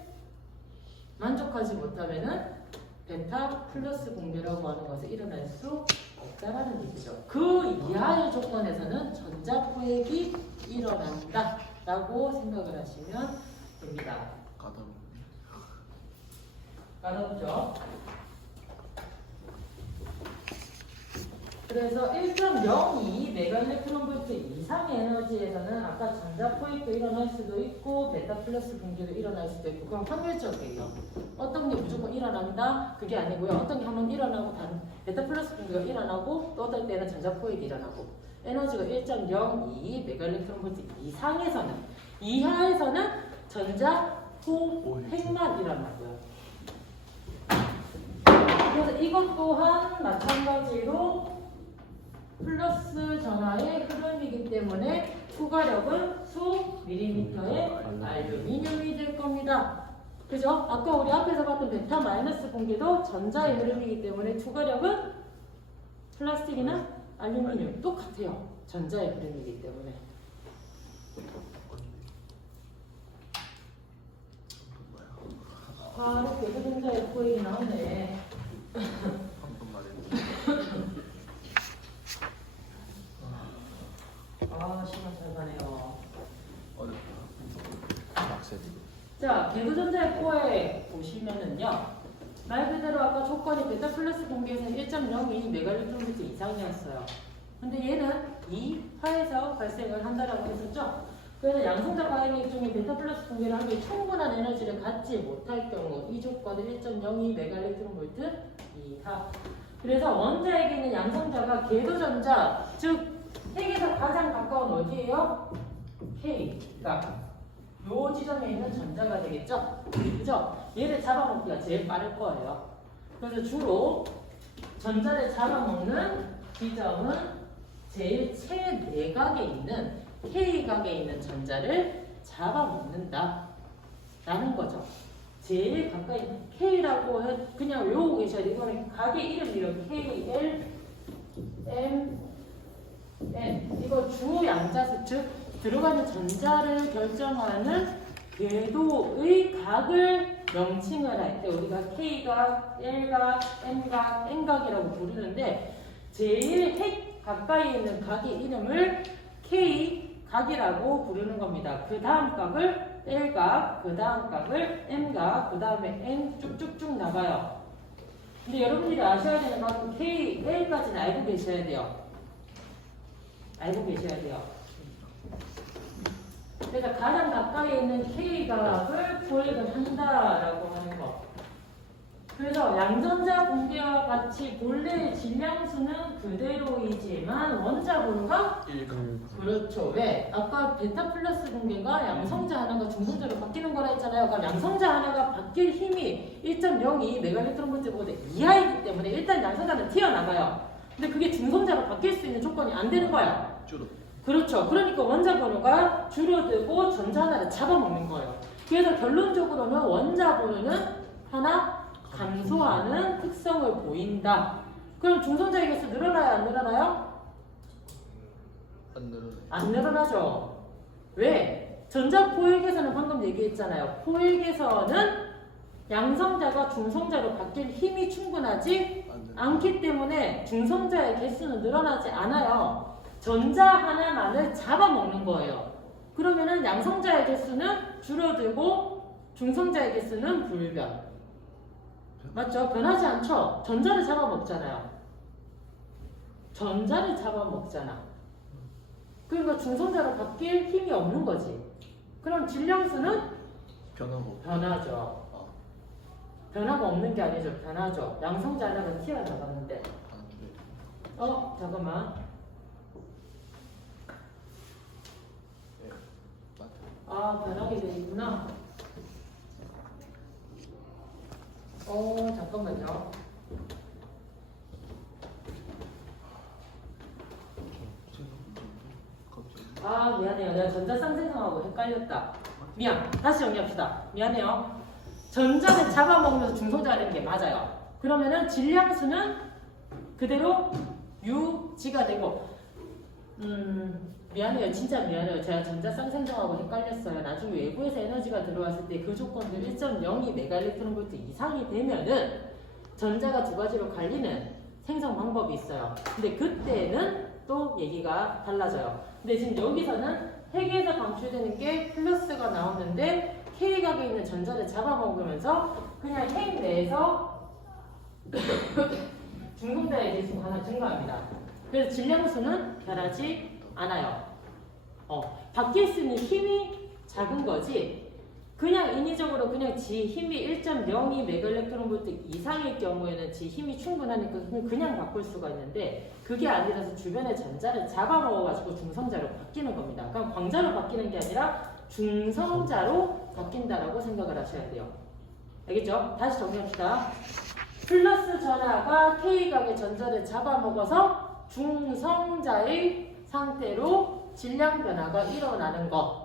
만족하지 못하면은 베타 플러스 붕괴라고 하는 것이 일어날 수 없다라는 얘기죠. 그 이하의 조건에서는 전자포획이 일어난다 라고 생각을 하시면 됩니다. 까다롭죠? 그래서 1.02 메가 일렉트론 볼트 이상의 에너지에서는 아까 전자포획도 일어날 수도 있고 베타 플러스 붕괴도 일어날 수도 있고 그럼 확률적이에요. 어떤 게 무조건 일어난다? 그게 아니고요. 어떤 게 한번 일어나고 다른 베타 플러스 붕괴가 일어나고 또 어떨 때는 전자포획이 일어나고 에너지가 1.02 메가 일렉트론 볼트 이하에서는 전자포획만 일어나고요. 그래서 이것 또한 마찬가지로 플러스 전하의 흐름이기 때문에 추가력은 수 밀리미터의 알루미늄이 될 겁니다. 그죠? 아까 우리 앞에서 봤던 베타 마이너스 붕괴도 전자의 흐름이기 때문에 추가력은 플라스틱이나 알루미늄 똑같아요. 전자의 흐름이기 때문에. 바로 궤도전자의 포획이 나오네. 시간 잘 가네요. 자, 궤도전자의 포획 보시면은요. 말 그대로 아까 조건이 베타 플러스 붕괴에서는 1.02 메가 일렉트론 볼트 이상이었어요. 근데 얘는 2하에서 발생을 한다라고 했었죠. 그래서 양성자 과잉 핵종이 베타 플러스 붕괴를 하기에 충분한 에너지를 갖지 못할 경우 이 조건은 1.02 메가 일렉트론 볼트 이하. 그래서 원자에게 있는 양성자가 궤도전자, 즉 핵에서 가장 가까운 어디예요? K가 요 지점에 있는 전자가 되겠죠? 그죠? 얘를 잡아먹기가 제일 빠를 거예요. 그래서 주로 전자를 잡아먹는 지점은 제일 최내각에 있는 K각에 있는 전자를 잡아먹는다 라는 거죠. 제일 가까이 K라고 그냥 외우고 계셔야 돼요. 이거는 각의 이름이에요. KL M, N. 이거 주 양자수, 즉 들어가는 전자를 결정하는 궤도의 각을 명칭을 할 때 우리가 K각, L각, M각, N각이라고 부르는데 제일 핵 가까이 있는 각의 이름을 K각이라고 부르는 겁니다. 그 다음 각을 L각, 그 다음 각을 M각, 그 다음에 N 쭉쭉쭉 나가요. 근데 여러분들이 아셔야 되는 각은 K, L까지는 알고 계셔야 돼요. 알고 계셔야 돼요. 그래서 가장 가까이 있는 K각을 포획을 한다라고 하는 거. 그래서 양전자 분계와 같이 본래의 질량수는 그대로이지만 원자 번호가 1각. 그렇죠. 왜? 아까 베타 플러스 분계가 양성자 하나가 중성자로 바뀌는 거라 했잖아요. 그럼 양성자 하나가 바뀔 힘이 1.02 메가일렉트론볼트보다 이하이기 때문에 일단 양성자는 튀어나가요. 근데 그게 중성자로 바뀔 수 있는 조건이 안 되는 거야. 줄어. 그렇죠. 그러니까 원자 번호가 줄어들고 전자 하나를 잡아먹는 거예요. 그래서 결론적으로는 원자 번호는 하나 감소하는 특성을 보인다. 그럼 중성자의 개수 늘어나요? 안 늘어나요? 안 늘어나요. 안 늘어나죠. 왜? 전자 포획에서는 방금 얘기했잖아요. 포획에서는 양성자가 중성자로 바뀔 힘이 충분하지 않기 때문에 중성자의 개수는 늘어나지 않아요. 전자 하나만을 잡아먹는 거예요. 그러면은 양성자의 개수는 줄어들고 중성자의 개수는 불변. 맞죠? 변하지 않죠? 전자를 잡아먹잖아요. 전자를 잡아먹잖아. 그러니까 중성자로 바뀔 힘이 없는 거지. 그럼 질량수는 변하고. 변하죠. 변화가 없는 게 아니죠. 변하죠. 양성자 하나가 튀어나가는데. 잠깐만. 변하게 돼 있구나. 잠깐만요. 미안해요. 내가 전자 쌍생성하고 헷갈렸다. 미안. 다시 정리합시다. 미안해요. 전자는 잡아먹으면서 중성자가 되는 게 맞아요. 그러면은 질량수는 그대로 유지가 되고, 미안해요. 진짜 미안해요. 제가 전자 쌍생성하고 헷갈렸어요. 나중에 외부에서 에너지가 들어왔을 때 그 조건들 1.02 메가일렉트론볼트 이상이 되면은 전자가 두 가지로 갈리는 생성 방법이 있어요. 근데 그때는 또 얘기가 달라져요. 근데 지금 여기서는 핵에서 방출되는 게 플러스가 나오는데 K각에 있는 전자를 잡아먹으면서 그냥 핵 내에서 중성자의 개수가 하나 증가합니다. 그래서 질량수는 변하지 않아요. 바뀔 수 있는 힘이 작은 거지. 그냥 인위적으로 그냥 지 힘이 1.02 메가일렉트론볼트 이상일 경우에는 지 힘이 충분하니까 그냥 바꿀 수가 있는데 그게 아니라서 주변의 전자를 잡아먹어가지고 중성자로 바뀌는 겁니다. 그럼 광자로 바뀌는 게 아니라 중성자로 바뀐다라고 생각을 하셔야 돼요. 알겠죠? 다시 정리합시다. 플러스 전하가 K각의 전자를 잡아먹어서 중성자의 상태로 질량 변화가 일어나는 것.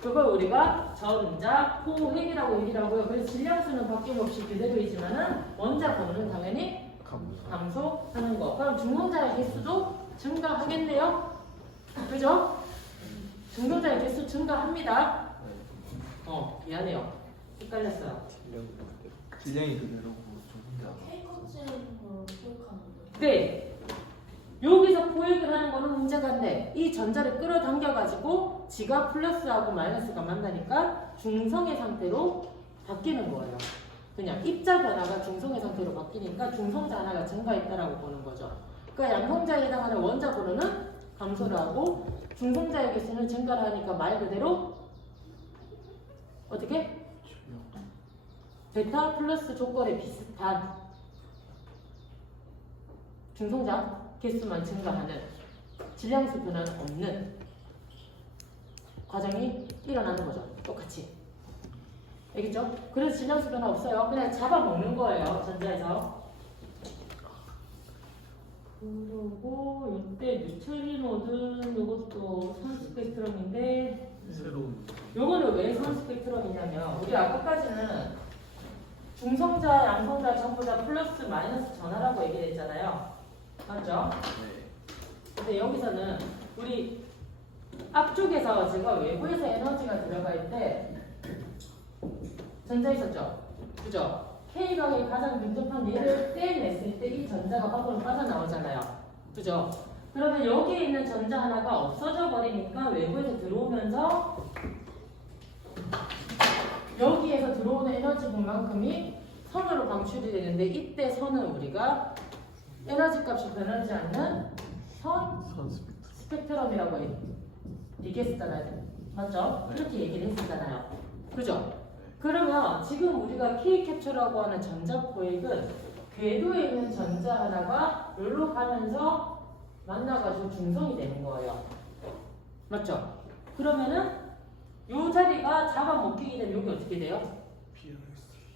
그걸 우리가 전자 포획이라고 얘기를 하고요. 그래서 질량수는 바뀜없이 그대로이지만은 원자 번호는 당연히 감소하는 거. 그럼 중성자의 개수도 증가하겠네요. 그죠? 중성자의 개수 증가합니다. 미안해요. 헷갈렸어요. 질량이 그대로고 중성자. K컷은 포획하는데. 네. 여기서 포획을 하는 거는 문제가 안 돼. 이 전자를 끌어당겨가지고 지가 플러스하고 마이너스가 만나니까 중성의 상태로 바뀌는 거예요. 그냥 입자 변화가 중성의 상태로 바뀌니까 중성자 하나가 증가했다라고 보는 거죠. 그러니까 양성자에 해당하는 원자 번호는 감소를 하고 중성자의 개수는 증가를 하니까 말 그대로 어떻게? 베타 플러스 조건에 비슷한 중성자 개수만 증가하는 질량수 변화는 없는 과정이 일어나는 거죠. 똑같이. 알겠죠? 그래서 질량수 변화 없어요. 그냥 잡아먹는 거예요. 전자에서. 그리고 이때 뉴트리노든 이것도 선 스펙트럼인데 새로운. 요거는 왜 선 스펙트럼이냐면 우리 아까까지는 중성자, 양성자 전부 다 플러스 마이너스 전하라고 얘기를 했잖아요. 맞죠? 네. 근데 여기서는 우리 앞쪽에서 제가 외부에서 에너지가 들어갈 때 전자 있었죠? 그죠? K각의 가장 근접한 얘를 떼냈을 때 이 전자가 밖으로 빠져나오잖아요. 그죠? 그러면 여기에 있는 전자 하나가 없어져 버리니까 외부에서 들어오면서 여기에서 들어오는 에너지 분만큼이 선으로 방출이 되는데 이때 선은 우리가 에너지 값이 변하지 않는 선 선 스펙트럼. 스펙트럼이라고 얘기했었잖아요. 맞죠? 네. 이렇게 얘기를 했었잖아요. 그죠? 네. 그러면 지금 우리가 K 캡처라고 하는 전자 포획은 궤도에 있는 전자 하나가 여기로 가면서 만나가지고 중성이 되는 거예요. 맞죠? 그러면은 이 자리가 잡아먹히게 되면 여기 어떻게 돼요?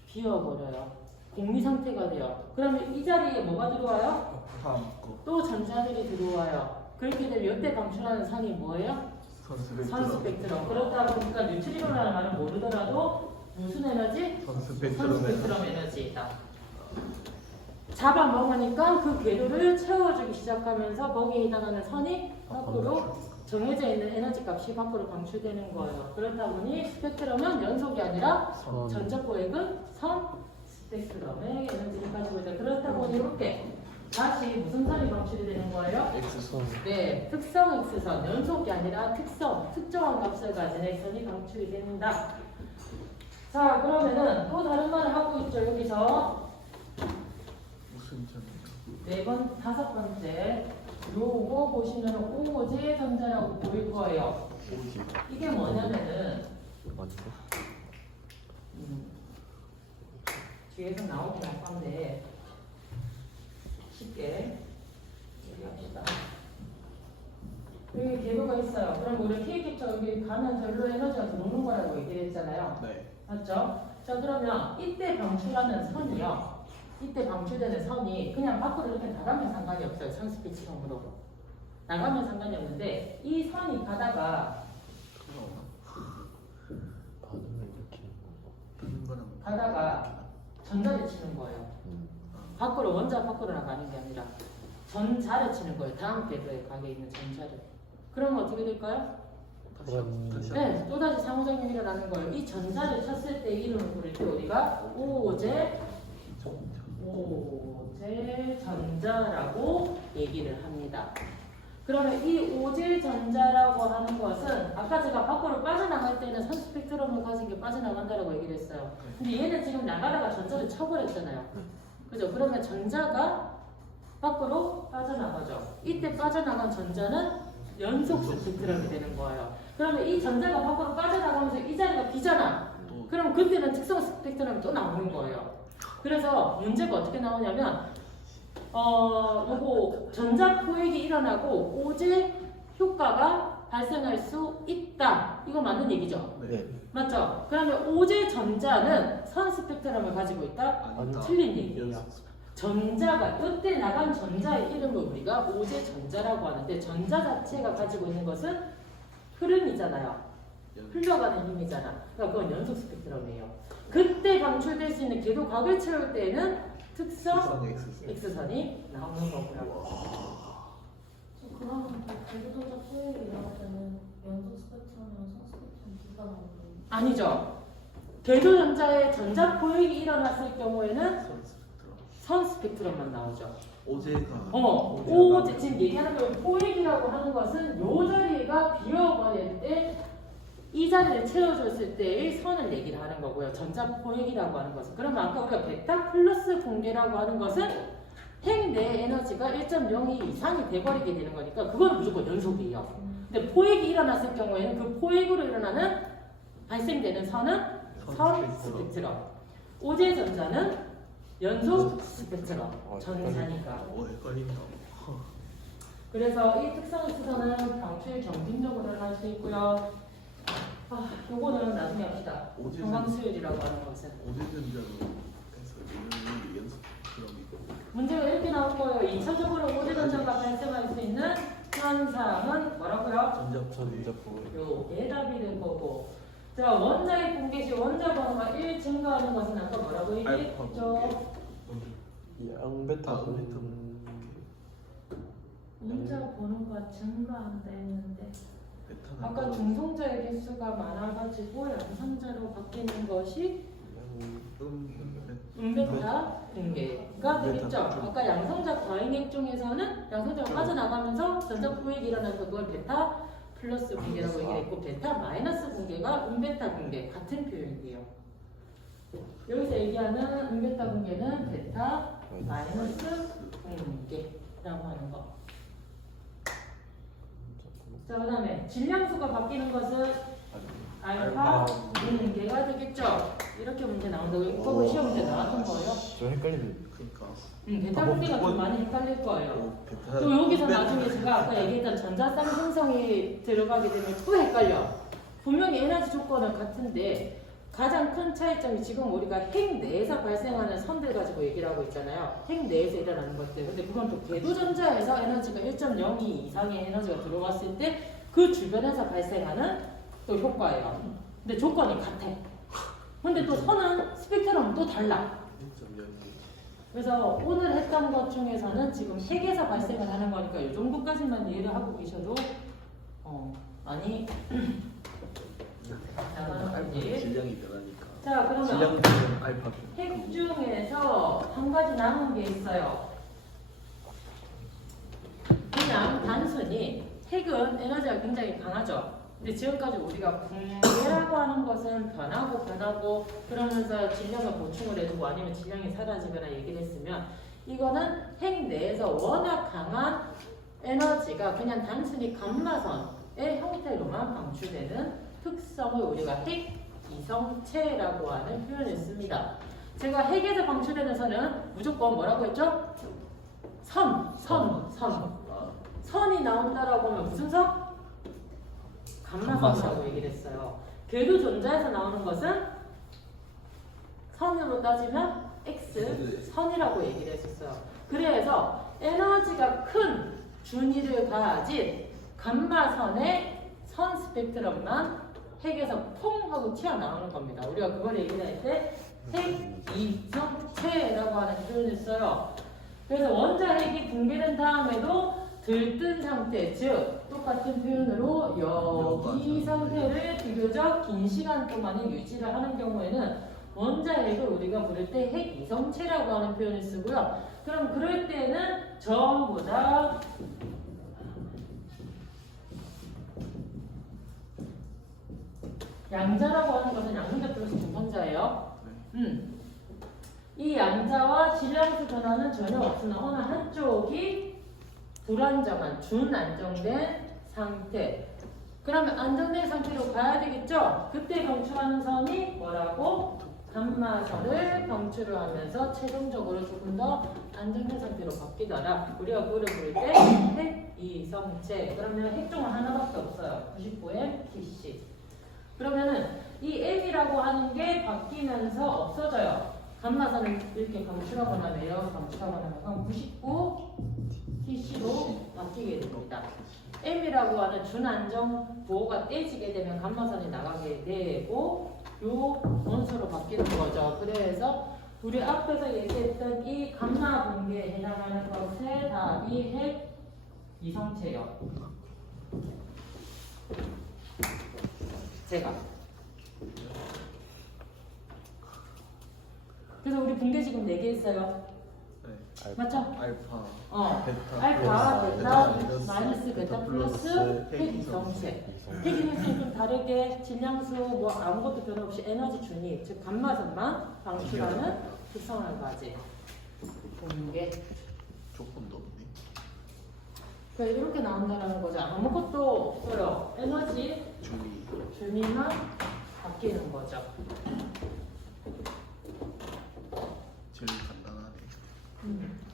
비어버려요. 공리 상태가 돼요. 그러면 이 자리에 뭐가 들어와요? 다음거 또 전자들이 들어와요. 그렇게 되면 이때 방출하는 선이 뭐예요? 선 스펙트럼. 선 스펙트럼. 그렇다 보니까 뉴트리노라는 말은 모르더라도 무슨 에너지? 선 선 스펙트럼. 스펙트럼 에너지다. 잡아먹으니까 그 궤도를 채워주기 시작하면서 거기에 해당하는 선이 밖으로 정해져 있는 에너지 값이 밖으로 방출되는 거예요. 그렇다 보니 스펙트럼은 연속이 아니라 전자포획은 선 스펙트럼의 에너지를 가지고 있다. 그렇다 보니 이렇게 다시 무슨 선이 방출이 되는 거예요? X선. 네, 특성 X선, 연속이 아니라 특성, 특정한 값을 가진 X선이 방출이 된다. 자, 그러면은 또 다른 말을 하고 있죠. 여기서 무슨 점이요? 네 번, 다섯 번째 요거 보시면 오제 전자라고 보일 거예요. 이게 뭐냐면은 뒤에서 나오긴 할 건데 쉽게 얘기합시다. 여기 궤도가 있어요. 그럼 우리 K 캡처 여기 가면 절로 에너지가 들어오는 거라고 얘기를 했잖아요. 네. 맞죠? 자, 그러면 이때 방출하는 선이요. 이때 방출되는 선이 그냥 밖으로 이렇게 나가면 상관이 없어요. 선 스펙트럼으로 나가면 상관이 없는데 이 선이 가다가 다른 거랑 가다가 전자를 치는 거예요. 밖으로 원자 밖으로 나가는 게 아니라 전자를 치는 거예요. 다음 궤도에 가게 있는 전자를. 그러면 어떻게 될까요? 다시 네, 또다시 상호작용이 일어나는 거예요. 이 전자를 쳤을 때 이름을 부를 때 우리가 오제 전자라고 얘기를 합니다. 그러면 이 오제 전자라고 하는 것은 아까 제가 밖으로 빠져나갈 때는 선 스펙트럼을 가진 게 빠져나간다라고 얘기를 했어요. 근데 얘는 지금 나가다가 전자를 쳐버렸잖아요. 그죠? 그러면 전자가 밖으로 빠져나가죠. 이때 빠져나간 전자는 연속 스펙트럼이 되는 거예요. 그러면 이 전자가 밖으로 빠져나가면서 이 자리가 비잖아. 그럼 그때는 특성 스펙트럼이 또 나오는 거예요. 그래서 문제가 어떻게 나오냐면 요거 전자 포획이 일어나고 오제 효과가 발생할 수 있다. 이거 맞는 얘기죠? 네. 맞죠? 그러면 오제 전자는 선 스펙트럼을 가지고 있다? 아니다. 틀린 얘기예요. 연속. 전자가 이때 나간 전자의 이름을 우리가 오제 전자라고 하는데 전자 자체가 가지고 있는 것은 흐름이잖아요. 흘러가는 힘이잖아. 그러니까 그건 연속 스펙트럼이에요. 그때 방출될 수 있는 궤도 각을 채울 때는 특성 X선이 나오는 거고요. 저 그러면 궤도 전자 포획이 일어날 때는 연속 스펙트럼이랑 선 스펙트럼 둘 다 나오는 거예요? 아니죠. 궤도 전자의 전자 포획이 일어났을 경우에는 선 스펙트럼. 선 스펙트럼만 나오죠. 오제가 오제 지금 얘기하는 거 포획이라고 하는 것은 요 자리가 비어버릴 때 이 자리를 채워줬을 때의 선을 얘기를 하는 거고요. 전자 포획이라고 하는 것은. 그러면 아까 우리가 베타 플러스 공개라고 하는 것은 핵 내 에너지가 1.02 이상이 돼버리게 되는 거니까 그거는 무조건 연속이에요. 근데 포획이 일어났을 경우에는 그 포획으로 일어나는 발생되는 선은 선 스펙트럼. 오제 전자는 연속 스펙트럼. 전자니까. 헷갈린다. 그래서 이 특성 수선은 방출 점진적으로 일어날 수 있고요. 요거는 나중에 합시다. 정강수율이라고 하는 것은. 오제전자로 해서 이런 연속 스펙트럼이고. 문제가 이렇게 나올 거예요. 2차적으로 오제 전자가 발생할 수 있는 현상은 뭐라고요? 요게 답이 될 거고. 자, 원자의 공개 시 원자 번호가 1 증가하는 것은 아까 뭐라고 얘기했죠? 양베타 문자 번호가 증가한다는데 베타는 아까 중성자의 개수가 많아가지고 양성자로 바뀌는 것이 음베타 붕괴가 되겠죠. 아까 양성자 과잉 핵종에서는 양성자가 빠져나가면서 전자 포획이 일어나서 그걸 베타 플러스 붕괴라고 얘기했고 베타 마이너스 붕괴가 음베타 붕괴 같은 표현이에요. 여기서 얘기하는 음베타 붕괴는 베타 마이너스 붕괴라고 하는 거. 자, 그 다음에 질량수가 바뀌는 것은 알파 붕괴가 되겠죠. 이렇게 문제 나온다고 이거 시험 문제 나왔던 거예요. 저 헷갈리네. 그러니까. 베타 붕괴가 좀 많이 헷갈릴 거예요. 베타. 또 여기서 나중에 제가 아까 얘기했던 전자 쌍생성이 들어가게 되면 또 헷갈려. 분명히 에너지 조건은 같은데 가장 큰 차이점이 지금 우리가 핵 내에서 발생하는 선들 가지고 얘기를 하고 있잖아요. 핵 내에서 일어나는 것들. 근데 그건 또 궤도전자에서 에너지가 1.02 이상의 에너지가 들어갔을 때 그 주변에서 발생하는 또 효과예요. 근데 조건이 같아. 근데 또 선은 스펙트럼은 또 달라. 그래서 오늘 했던 것 중에서는 지금 핵에서 발생을 하는 거니까 이 정도까지만 이해를 하고 계셔도 많이 나가는 거지. 질량이 변하니까. 자, 그러면 질량은 알파. 핵 중에서 한 가지 남은 게 있어요. 그냥 단순히 핵은 에너지가 굉장히 강하죠. 근데 지금까지 우리가 붕괴라고 하는 것은 변하고 그러면서 질량을 보충을 해주고 아니면 질량이 사라지거나 얘기를 했으면 이거는 핵 내에서 워낙 강한 에너지가 그냥 단순히 감마선의 형태로만 방출되는 특성을 우리가 핵 이성체라고 하는 표현을 씁니다. 제가 핵에서 방출되는 선은 무조건 뭐라고 했죠? 선이 나온다라고 하면 무슨 선? 감마선이라고 얘기를 했어요. 궤도 전자에서 나오는 것은 선으로 따지면 X선이라고 얘기를 했었어요. 그래서 에너지가 큰 준위를 가진 감마선의 선 스펙트럼만 핵에서 퐁 하고 튀어나오는 겁니다. 우리가 그걸 얘기를 할 때 핵 이성체라고 하는 표현을 써요. 그래서 원자 핵이 붕괴된 다음에도 들뜬 상태, 즉 똑같은 표현으로 여기 상태를 비교적 긴 시간 동안에 유지를 하는 경우에는 원자 핵을 우리가 부를 때 핵 이성체라고 하는 표현을 쓰고요. 그럼 그럴 때는 전부 다 양자라고 하는 것은 양성자 플러스 중성자예요. 이 양자와 질량수 변화는 전혀 없으나 어느 한쪽이 불안정한, 준안정된 상태. 그러면 안정된 상태로 가야 되겠죠? 그때 방출하는 선이 뭐라고? 감마선을 방출을 하면서 최종적으로 조금 더 안정된 상태로 바뀌더라. 우리가 그걸 부를 때 핵 이성체. 그러면 핵종은 하나밖에 없어요. 99M TC. 그러면은 이 M이라고 하는 게 바뀌면서 없어져요. 감마선을 이렇게 방출하거나 내려서 방출하거나 그럼 99 TC로 바뀌게 됩니다. M이라고 하는 준안정 보호가 떼지게 되면 감마선이 나가게 되고 요 원소로 바뀌는 거죠. 그래서 우리 앞에서 얘기했던 이 감마 붕괴에 해당하는 것의 답이 핵 이성체요. 제가. 그래서 우리 붕괴 지금 4개 있어요. 네. 맞죠? 알파. 베타. 알파, 베타, 마이너스, 마이너스, 베타 플러스 핵 이성체. 핵 이성체는 좀 다르게 질량수 뭐 아무것도 변화 없이 에너지 준위, 즉 감마선만 방출하는 특성을 가진 붕괴. 조건도 없네. 그러니까 이렇게 나온다는 거죠. 아무것도 없어요. 에너지 준위만 바뀌는 거죠. 제일 간단하네.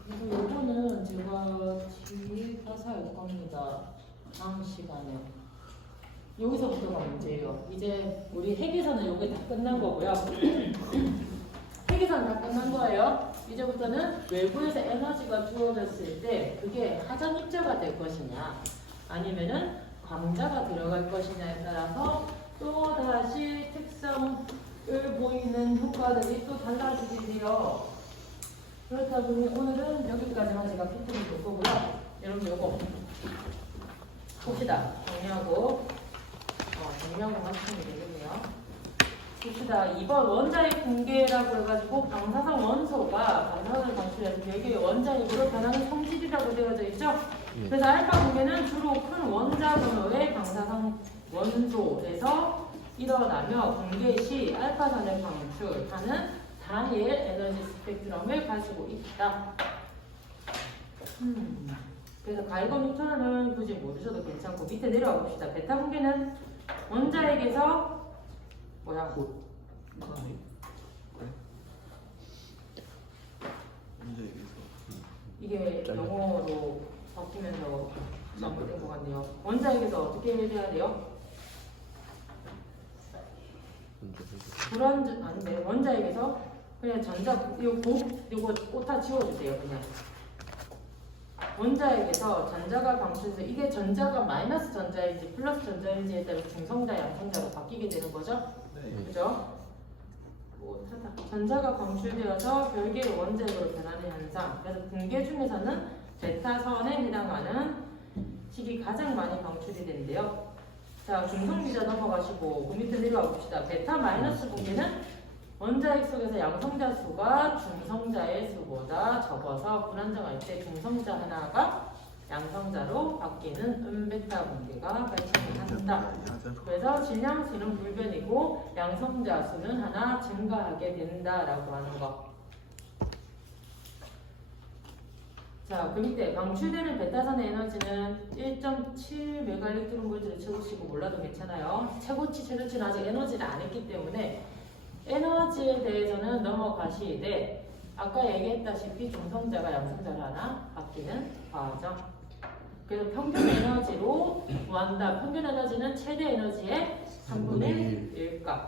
그리고 요거는 제가 뒤에 가서 할 겁니다. 다음 시간에. 여기서부터가 문제예요. 이제 우리 핵에서는 요게 다 끝난 거고요. 핵에서는 다 끝난 거예요. 이제부터는 외부에서 에너지가 주어졌을 때 그게 하전 입자가 될 것이냐 아니면은 광자가 들어갈 것이냐에 따라서 또 다시 특성을 보이는 효과들이 또 달라지게 돼요. 그렇다 보니 오늘은 여기까지만 제가 PPT 볼 거고요. 여러분 요거 봅시다. 정리하고 맞추면 되겠네요. 봅시다. 2번 원자의 붕괴라고 해가지고 방사성 원소가 방사선을 방출해서 별개의 원자핵으로 변하는 성질이라고 되어져 있죠. 그래서 알파 붕괴는 주로 큰 원자 번호의 방사성 원소에서 일어나며 붕괴 시 알파선을 방출하는 단일 에너지 스펙트럼을 가지고 있다. 그래서 가이거 뉴턴은 굳이 모르셔도 괜찮고 밑에 내려와 봅시다. 베타 붕괴는 원자핵에서 뭐야? 이상하네. 그래? 문제 얘기해서. 이게 영어로 바뀌면서 잘못된 것 같네요. 원자핵에서 어떻게 해야 돼요? 불완전 아닌데 원자핵에서 그냥 요거 오타 지워주세요. 그냥 원자핵에서 전자가 방출돼서 이게 전자가 마이너스 전자인지 플러스 전자인지에 따라 중성자 양성자로 바뀌게 되는 거죠. 네. 그죠? 오타다. 전자가 방출되어서 별개의 원자핵으로 변하는 현상. 그래서 붕괴 중에서는 베타선에 해당하는 식이 가장 많이 방출이 되는데요. 자, 중성미자 넘어가시고 그 밑에 내려와 봅시다. 베타 마이너스 붕괴는 원자핵 속에서 양성자 수가 중성자의 수보다 적어서 불안정할 때 중성자 하나가 양성자로 바뀌는 은베타 붕괴가 발생한다. 그래서 질량수는 불변이고 양성자 수는 하나 증가하게 된다라고 하는 거. 자, 그 밑에 방출되는 베타선의 에너지는 1.7메가일렉트론볼트를 채우시고 몰라도 괜찮아요. 최고치, 최저치는 아직 에너지를 안 했기 때문에 에너지에 대해서는 넘어가시되 아까 얘기했다시피 중성자가 양성자로 하나 바뀌는 과정. 그래서 평균 에너지로 구한다. 평균 에너지는 최대 에너지의 3분의 1값.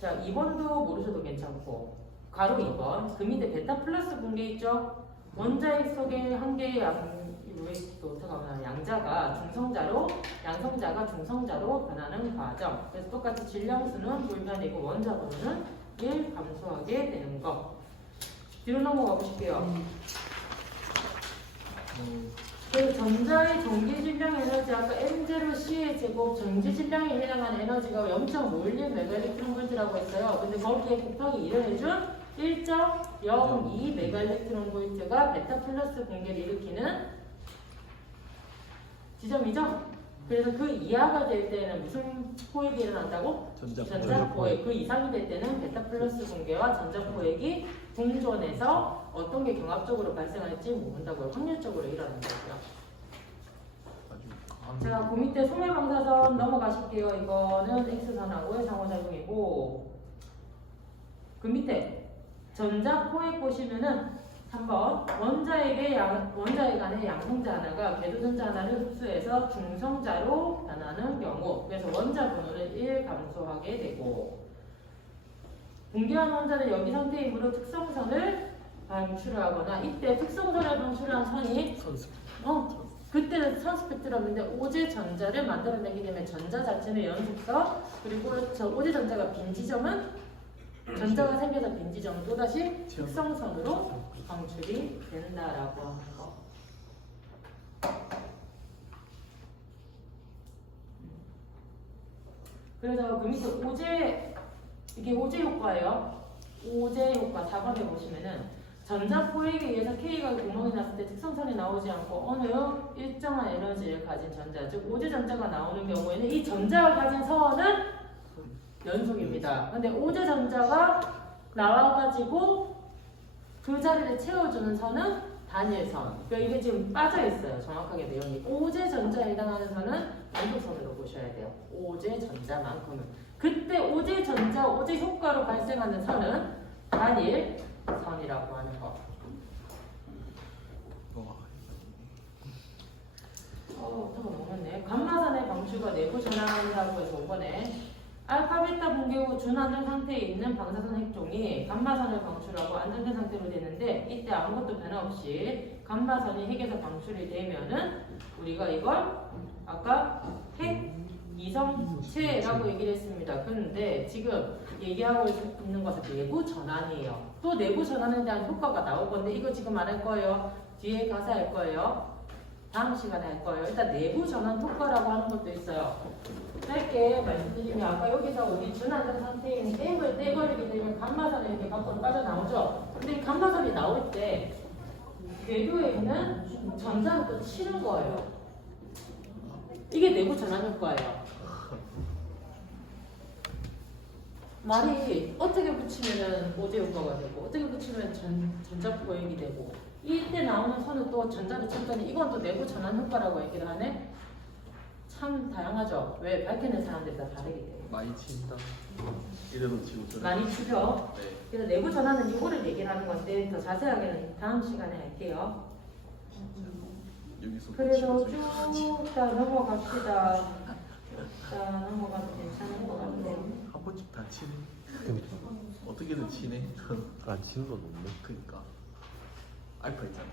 자, 2번도 모르셔도 괜찮고 가로 2번. 그 밑에 베타 플러스 붕괴 있죠? 원자핵 속에 한 개의 양자가 양성자가 중성자로 변하는 과정. 그래서 똑같이 질량수는 불변이고 원자 번호는 1 감소하게 되는 거. 뒤로 넘어가 보실게요. 그래서 전자의 전기 질량 에너지 아까 M0C의 제곱 전지 질량에 해당하는 에너지가 0.51메가일렉트론볼트라고 했어요. 근데 거기에 곱하기 2를 해준 1.02메가일렉트론볼트가 베타 플러스 붕괴를 일으키는 지점이죠? 그래서 그 이하가 될 때는 무슨 포획이 일어난다고? 전자 포획. 그 이상이 될 때는 베타 플러스 붕괴와 전자 포획이 공존해서 어떤 게 경합적으로 발생할지 모른다고요. 확률적으로 일어난다고요. 자, 그 밑에 소멸방사선 넘어가실게요. 이거는 X선하고의 상호작용이고 그 밑에 전자 포획 보시면은 3번 원자핵 안에 양성자 하나가 궤도전자 하나를 흡수해서 중성자로 변하는 경우 그래서 원자 번호를 1 감소하게 되고 붕괴한 원자는 여기 상태의 힘으로 특성선을 방출하거나 이때 특성선을 방출한 선이 그때는 선 스펙트럼인데 오제 전자를 만들어내게 되면 전자 자체는 연속선 그리고 저 오제 전자가 빈 지점은 전자가 생겨서 빈 지점은 또다시 특성선으로 방출이 된다라고 하는 거. 그래서 그 밑에 이게 오제 효과예요. 오제 효과 4번에 보시면은 전자 포획에 의해서 K가 구멍이 났을 때 특성선이 나오지 않고 어느 일정한 에너지를 가진 전자, 즉 오제 전자가 나오는 경우에는 이 전자가 가진 선은 연속입니다. 근데 오제 전자가 나와가지고 그 자리를 채워주는 선은 단일선. 그러니까 이게 지금 빠져 있어요. 정확하게 내용이. 오제 전자에 해당하는 선은 연속선으로 보셔야 돼요. 오제 전자만큼은. 그때 오제 전자, 오제 효과로 발생하는 선은 단일선이라고 하는 거. 오타가 너무 많네. 감마선의 방출과 내부 전환이라고 해서 5번에 알파, 베타 붕괴 후 준안정 상태에 있는 방사선 핵종이 감마선을 방출하고 안정된 상태로 되는데 이때 아무것도 변화 없이 감마선이 핵에서 방출이 되면은 우리가 이걸 아까 핵 이성체라고 얘기를 했습니다. 그런데 지금 얘기하고 있는 것은 내부 전환이에요. 또 내부 전환에 대한 효과가 나올 건데 이거 지금 안 할 거예요. 뒤에 가서 할 거예요. 다음 시간에 할 거예요. 일단 내부 전환 효과라고 하는 것도 있어요. 짧게 말씀드리면 아까 여기서 우리 준안전 상태에 있는 댐을 떼버리게 되면 감마선이 이렇게 밖으로 빠져나오죠. 근데 이 감마선이 나올 때 궤도에 있는 전자를 또 치는 거예요. 이게 내부 전환 효과예요. 말이 어떻게 붙이면 오제 효과가 되고 어떻게 붙이면 전자 포획이 되고 이때 나오는 선은 또 전자를 쳤더니 이건 또 내부 전환 효과라고 얘기를 하네. 참 다양하죠. 왜 밝혀낸 사람들이 다 다르기 때문에. 많이 친다. 이래도 치고 저래도 많이 추려. 네. 그래서 내부 전환은 이거를 얘기를 하는 건데 더 자세하게는 다음 시간에 할게요. 여기서 그래서 치고 저기서 쭉 다 넘어갑시다. 자 넘어가도 괜찮은 것 같아요. 한 번씩 다 치네. 그러니까 어떻게든 치네. 안 치는 건 없네. 그니까 알파 있잖아.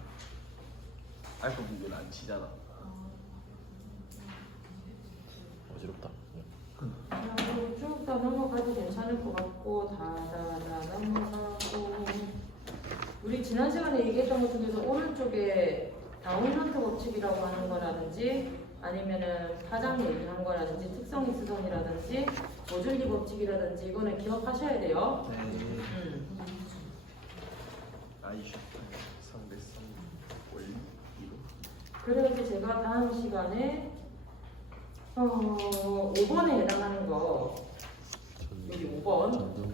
알파 분계는 안 치잖아. 어지럽다. 쭉 다 넘어가도 괜찮을 것 같고 다 넘어가고 우리 지난 시간에 얘기했던 것 중에서 오른쪽에 다운런트 법칙이라고 하는 거라든지 아니면은 파장 얘기한 거라든지 특성 이수선이라든지 모듈리 법칙이라든지 이거는 기억하셔야 돼요. 네. 아이슈 상대성 원리 이론. 그래서 제가 다음 시간에 5번에 해당하는 거 여기 5번 한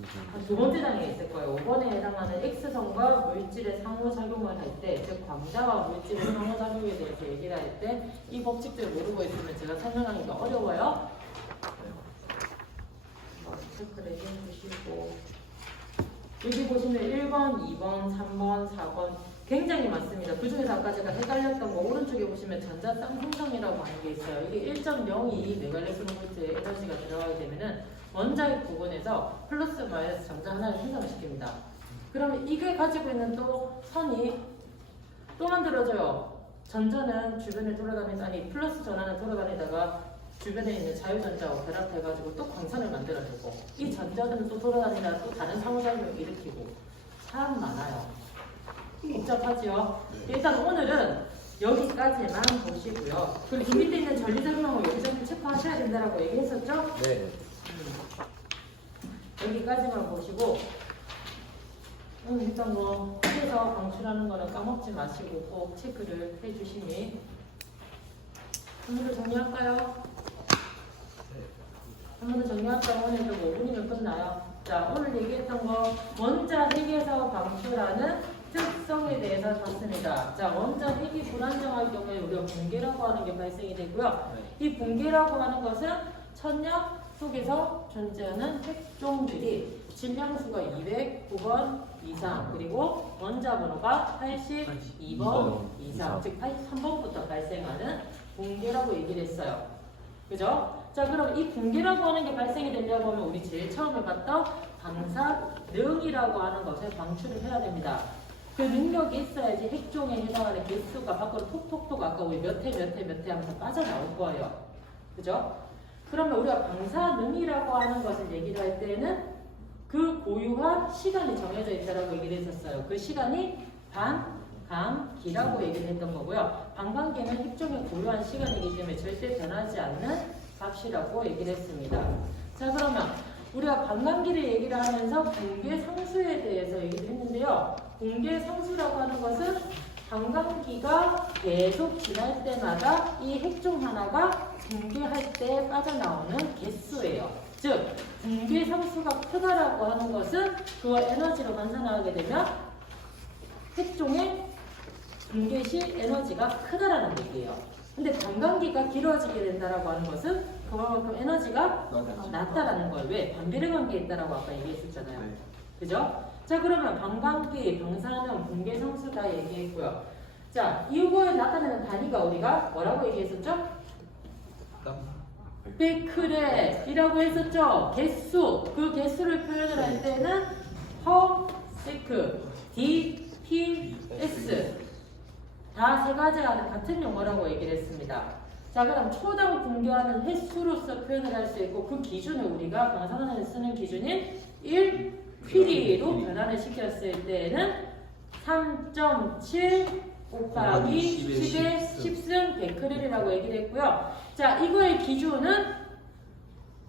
두 번째 장에 있을 거예요. 5번에 해당하는 X선과 물질의 상호작용을 할 때, 즉 광자와 물질의 상호작용에 대해서 얘기를 할 때 이 법칙들 모르고 있으면 제가 설명하기가 어려워요. 체크를 해주시고 여기 보시면 1번, 2번, 3번, 4번 굉장히 많습니다. 그 중에서 아까 제가 헷갈렸던 거 오른쪽에 보시면 전자 쌍성성이라고 하는 게 있어요. 이게 1.02 메가레스노볼트의 에너지가 들어가게 되면은 원자핵 부분에서 플러스 마이너스 전자 하나를 생성을 시킵니다. 그러면 이게 가지고 있는 또 선이 또 만들어져요. 전자는 주변에 돌아다니면서 아니 플러스 전하는 돌아다니다가 주변에 있는 자유전자와 결합해가지고 또 광선을 만들어주고 이 전자들은 또 돌아다니다가 또 다른 상호작용을 일으키고 참 많아요. 복잡하죠? 일단 오늘은 여기까지만 보시고요. 그리고 그 밑에 있는 전리작용하고 여기저기 체크하셔야 된다라고 얘기했었죠? 네. 여기까지만 보시고 일단 뭐 해서 방출하는 거는 까먹지 마시고 꼭 체크를 해주시니 한 번 더 정리할까요? 한 번 더 정리할까요? 오늘도 5분이면 끝나요. 자, 오늘 얘기했던 거 원자 핵에서 방출하는 특성에 대해서 봤습니다. 자, 원자 핵이 불안정할 경우에 우리가 붕괴라고 하는 게 발생이 되고요. 이 붕괴라고 하는 것은 천력 속에서 존재하는 핵종들이 질량수가 209번 이상 그리고 원자 번호가 82번 이상 즉 83번부터 발생하는 붕괴라고 얘기를 했어요. 그죠? 자, 그럼 이 붕괴라고 하는 게 발생이 되려고 하면 우리 제일 처음에 봤던 방사능이라고 하는 것을 방출을 해야 됩니다. 그 능력이 있어야지 핵종에 해당하는 개수가 밖으로 톡톡톡 아까 우리 몇 회 하면서 빠져나올 거예요. 그죠? 그러면 우리가 방사능이라고 하는 것을 얘기를 할 때는 그 고유한 시간이 정해져 있다라고 얘기를 했었어요. 그 시간이 반감기라고 얘기를 했던 거고요. 반감기는 핵종의 고유한 시간이기 때문에 절대 변하지 않는 값이라고 얘기를 했습니다. 자, 그러면 우리가 반감기를 얘기를 하면서 붕괴 상수에 대해서 얘기를 했는데요. 붕괴 상수라고 하는 것은 반감기가 계속 지날 때마다 이 핵종 하나가 붕괴할 때 빠져나오는 개수예요. 즉, 붕괴 상수가 크다라고 하는 것은 그 에너지로 환산하게 되면 핵종의 붕괴 시 에너지가 크다라는 얘기예요. 근데 반감기가 길어지게 된다라고 하는 것은 그만큼 에너지가 낮다라는 거예요. 왜? 반비례 관계에 있다라고 아까 얘기했었잖아요. 네. 그죠? 자, 그러면 반감기, 방사능, 붕괴 상수 다 얘기했고요. 자, 이거에 나타내는 단위가 우리가 뭐라고 얘기했었죠? 베크렐이라고 했었죠? 개수. 그 개수를 표현을 할 때는 허, 세크, DPS 다 세 가지가 같은 용어라고 얘기를 했습니다. 자, 그럼 초당 붕괴하는 횟수로서 표현을 할 수 있고 그 기준을 우리가 방사능에 쓰는 기준인 1퀴리로 변환을 시켰을 때는 3.7 곱하기 10의 10승 100클릴이라고 얘기를 했고요. 자, 이거의 기준은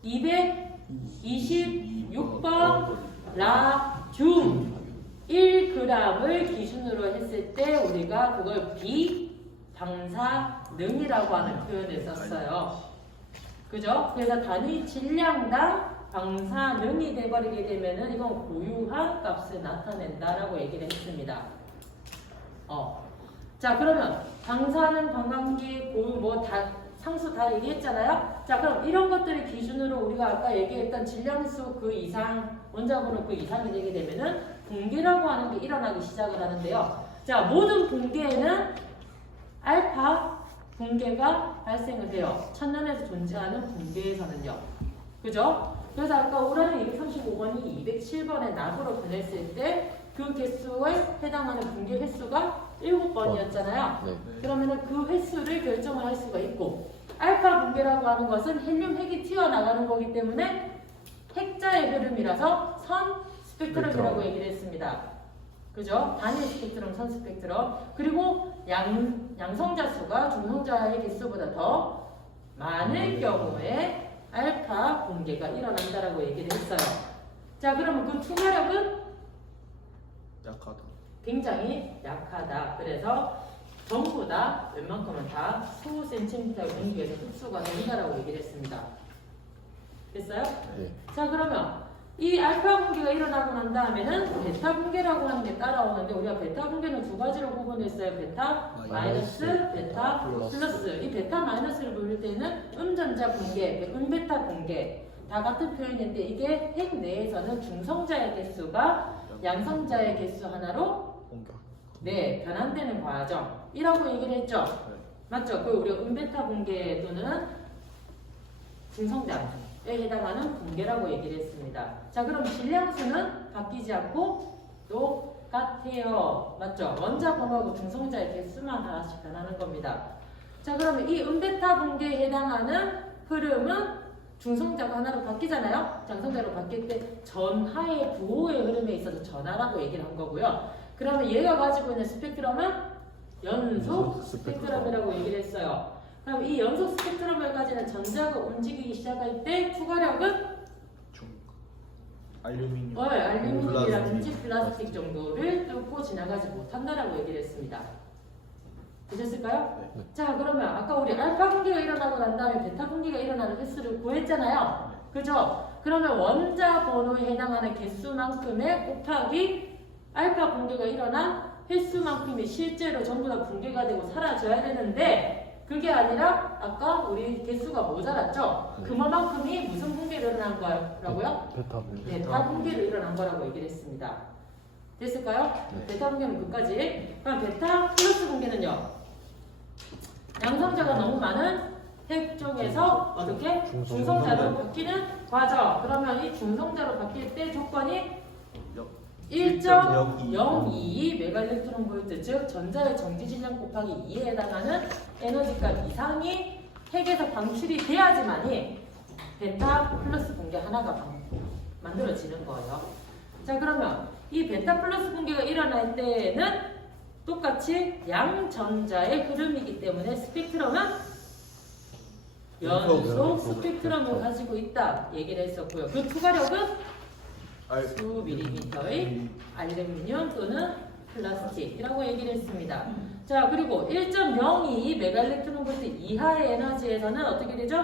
226번 라줌 1g을 기준으로 했을 때 우리가 그걸 비방사능이라고 하는 표현을 썼어요. 그죠? 그래서 단위 질량당 방사능이 돼버리게 되면은 이건 고유한 값을 나타낸다라고 얘기를 했습니다. 자, 그러면 방사능, 반감기, 고유 상수 다 얘기했잖아요. 자, 그럼 이런 것들을 기준으로 우리가 아까 얘기했던 질량수 그 이상, 원자번호 그 이상이 되게 되면은 붕괴라고 하는 게 일어나기 시작을 하는데요. 자, 모든 붕괴에는 알파 붕괴가 발생을 해요. 천연에서 존재하는 붕괴에서는요. 그죠? 그래서 아까 우라늄 235번이 207번의 낙으로 변했을 때 그 개수에 해당하는 붕괴 횟수가 7번이었잖아요. 네. 그러면은 그 횟수를 결정을 할 수가 있고, 알파 붕괴라고 하는 것은 헬륨 핵이 튀어나가는 거기 때문에 핵자의 흐름이라서 선 스펙트럼이라고 얘기를 했습니다. 그죠? 단일 스펙트럼, 선 스펙트럼. 그리고 양성자 수가 중성자의 개수보다 더 많을 경우에 알파 붕괴가 일어난다라고 얘기를 했어요. 자, 그러면 그 투과력은 약하다. 굉장히 약하다. 그래서 전부 다 웬만큼은 다 수센티미터 공기에서 흡수가 된다라고 얘기를 했습니다. 됐어요? 네. 자, 그러면 이 알파 붕괴가 일어나고 난 다음에는 베타 붕괴라고 하는 게 따라오는데, 우리가 베타 붕괴는 두 가지로 구분했어요. 베타 마이너스, 베타 플러스. 이 베타 마이너스를 부를 때는 음전자 붕괴, 음베타 붕괴 다 같은 표현인데, 이게 핵 내에서는 중성자의 개수가 양성자의 개수 하나로 변환되는 과정이라고 얘기를 했죠. 맞죠? 그 우리가 음베타 붕괴 또는 중성자에 해당하는 붕괴라고 얘기를 했습니다. 자, 그럼 질량수는 바뀌지 않고 똑같아요. 맞죠? 원자 번호하고 중성자의 개수만 하나씩 변하는 겁니다. 자, 그러면 이 음베타 붕괴에 해당하는 흐름은 중성자가 하나로 바뀌잖아요. 양성자로 바뀔 때 전하의 부호의 흐름에 있어서 전하라고 얘기를 한 거고요. 그러면 얘가 가지고 있는 스펙트럼은 연속 스펙트럼이라고 얘기를 했어요. 그럼 이 연속 스펙트럼을 가지는 전자가 움직이기 시작할 때 투과력은 알루미늄. 알루미늄이라든지 플라스틱 정도를 뚫고 지나가지 못한다라고 얘기를 했습니다. 되셨을까요? 네. 자, 그러면 아까 우리 알파 붕괴가 일어나고 난 다음에 베타 붕괴가 일어나는 횟수를 구했잖아요. 그죠? 그러면 원자 번호에 해당하는 개수만큼의 곱하기 알파 붕괴가 일어난 횟수만큼이 실제로 전부 다 붕괴가 되고 사라져야 되는데, 그게 아니라 아까 우리 개수가 모자랐죠? 네. 그만큼이 무슨 붕괴가 일어난 거라고요? 베타. 베타 붕괴로 일어난 거라고 얘기를 했습니다. 됐을까요? 네. 베타 붕괴는 끝까지. 그럼 베타 플러스 붕괴는요? 양성자가 너무 많은 핵 쪽에서 어떻게? 중성자로 바뀌는 과정. 그러면 이 중성자로 바뀔 때 조건이 1.02 메가일렉트론 볼트, 즉 전자의 정지 질량 곱하기 2에 해당하는 에너지값 이상이 핵에서 방출이 돼야지만이 베타 플러스 붕괴 하나가 만들어지는 거예요. 자, 그러면 이 베타 플러스 붕괴가 일어날 때는 똑같이 양전자의 흐름이기 때문에 스펙트럼은 연속 스펙트럼을 가지고 있다 얘기를 했었고요. 그 투과력은 수 밀리미터의 알루미늄 또는 플라스틱이라고 얘기를 했습니다. 자, 그리고 1.02 메가일렉트론 볼트 이하의 에너지에서는 어떻게 되죠?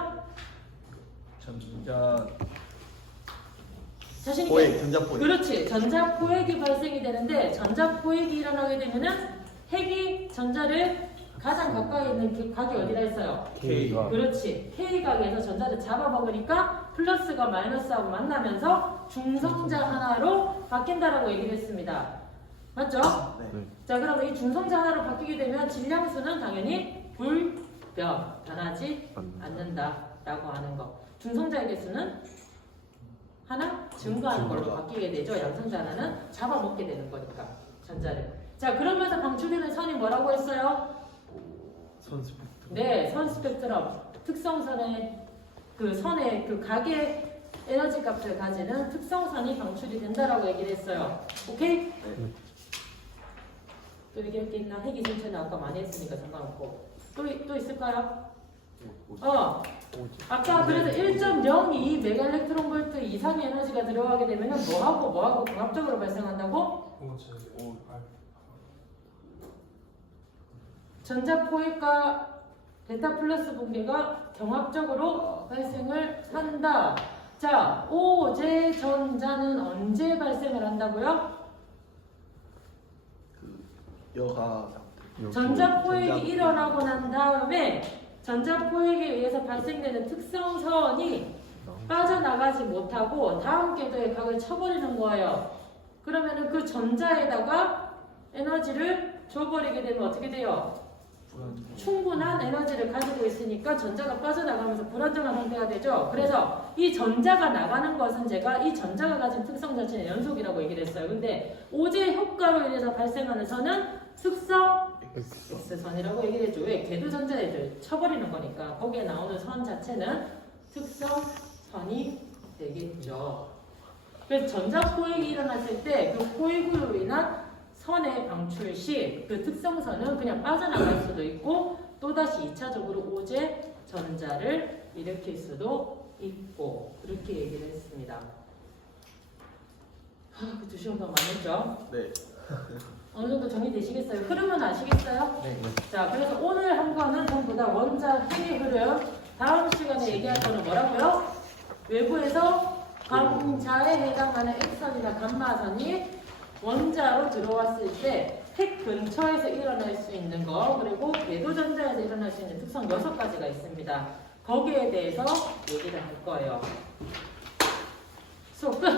전자 자신있게. 포획, 전자 포획. 그렇지. 전자 포획이 발생이 되는데, 전자 포획이 일어나게 되면은 핵이 전자를 가장 가까이 있는 그 각이 어디라 했어요? K가. 그렇지. K각에서 전자를 잡아먹으니까 플러스가 마이너스하고 만나면서 중성자 하나로 바뀐다라고 얘기를 했습니다. 맞죠? 네. 자, 그러면 이 중성자 하나로 바뀌게 되면 질량수는 당연히 변하지 않는다라고 하는 거. 중성자의 개수는 하나 증가하는 걸로 바뀌게 되죠. 양성자 하나는 잡아먹게 되는 거니까 전자를. 자, 그러면서 방출되는 선이 뭐라고 했어요? 선 스펙트럼. 네, 선 스펙트럼. 특성선의 그 선의 그 각의 에너지 값을 가지는 특성선이 방출이 된다라고 얘기를 했어요. 오케이? 또 얘기할 게 있나? 핵 이중체는 아까 많이 했으니까 상관없고. 또 있을까요? 아까 그래서 1.02 메가일렉트론볼트 이상의 에너지가 들어가게 되면 뭐하고 광합적으로 발생한다고? 전자포획과 베타 플러스 붕괴가 경합적으로 발생을 한다. 자, 오제 전자는 언제 발생을 한다고요? 여가 전자포획이 일어나고 난 다음에 전자포획에 의해서 발생되는 특성선이 빠져나가지 못하고 다음 궤도의 각을 쳐버리는 거예요. 그러면은 그 전자에다가 에너지를 줘버리게 되면 어떻게 돼요? 충분한 에너지를 가지고 있으니까 전자가 빠져나가면서 불안정한 상태가 되죠. 그래서 이 전자가 나가는 것은 제가 이 전자가 가진 특성 자체는 연속이라고 얘기를 했어요. 근데 오제 효과로 인해서 발생하는 선은 특성 X선이라고 얘기를 했죠. 왜? 궤도 전자애들 쳐버리는 거니까 거기에 나오는 선 자체는 특성선이 되겠죠. 그래서 전자포획이 일어났을 때 그 포획으로 인한 선의 방출 시 그 특성선은 그냥 빠져나갈 수도 있고 또다시 2차적으로 오제 전자를 일으킬 수도 있고 그렇게 얘기를 했습니다. 그 2시간 동안 많이 했죠? 네. 어느 정도 정리되시겠어요? 흐름은 아시겠어요? 네. 자, 그래서 오늘 한 거는 전부 다 원자 핵의 흐름. 다음 시간에 얘기할 거는 뭐라고요? 외부에서 광자에 해당하는 X선이나 감마선이 원자로 들어왔을 때 핵 근처에서 일어날 수 있는 거 그리고 궤도 전자에서 일어날 수 있는 특성 6가지가 있습니다. 거기에 대해서 얘기를 할 거예요. 수업 끝!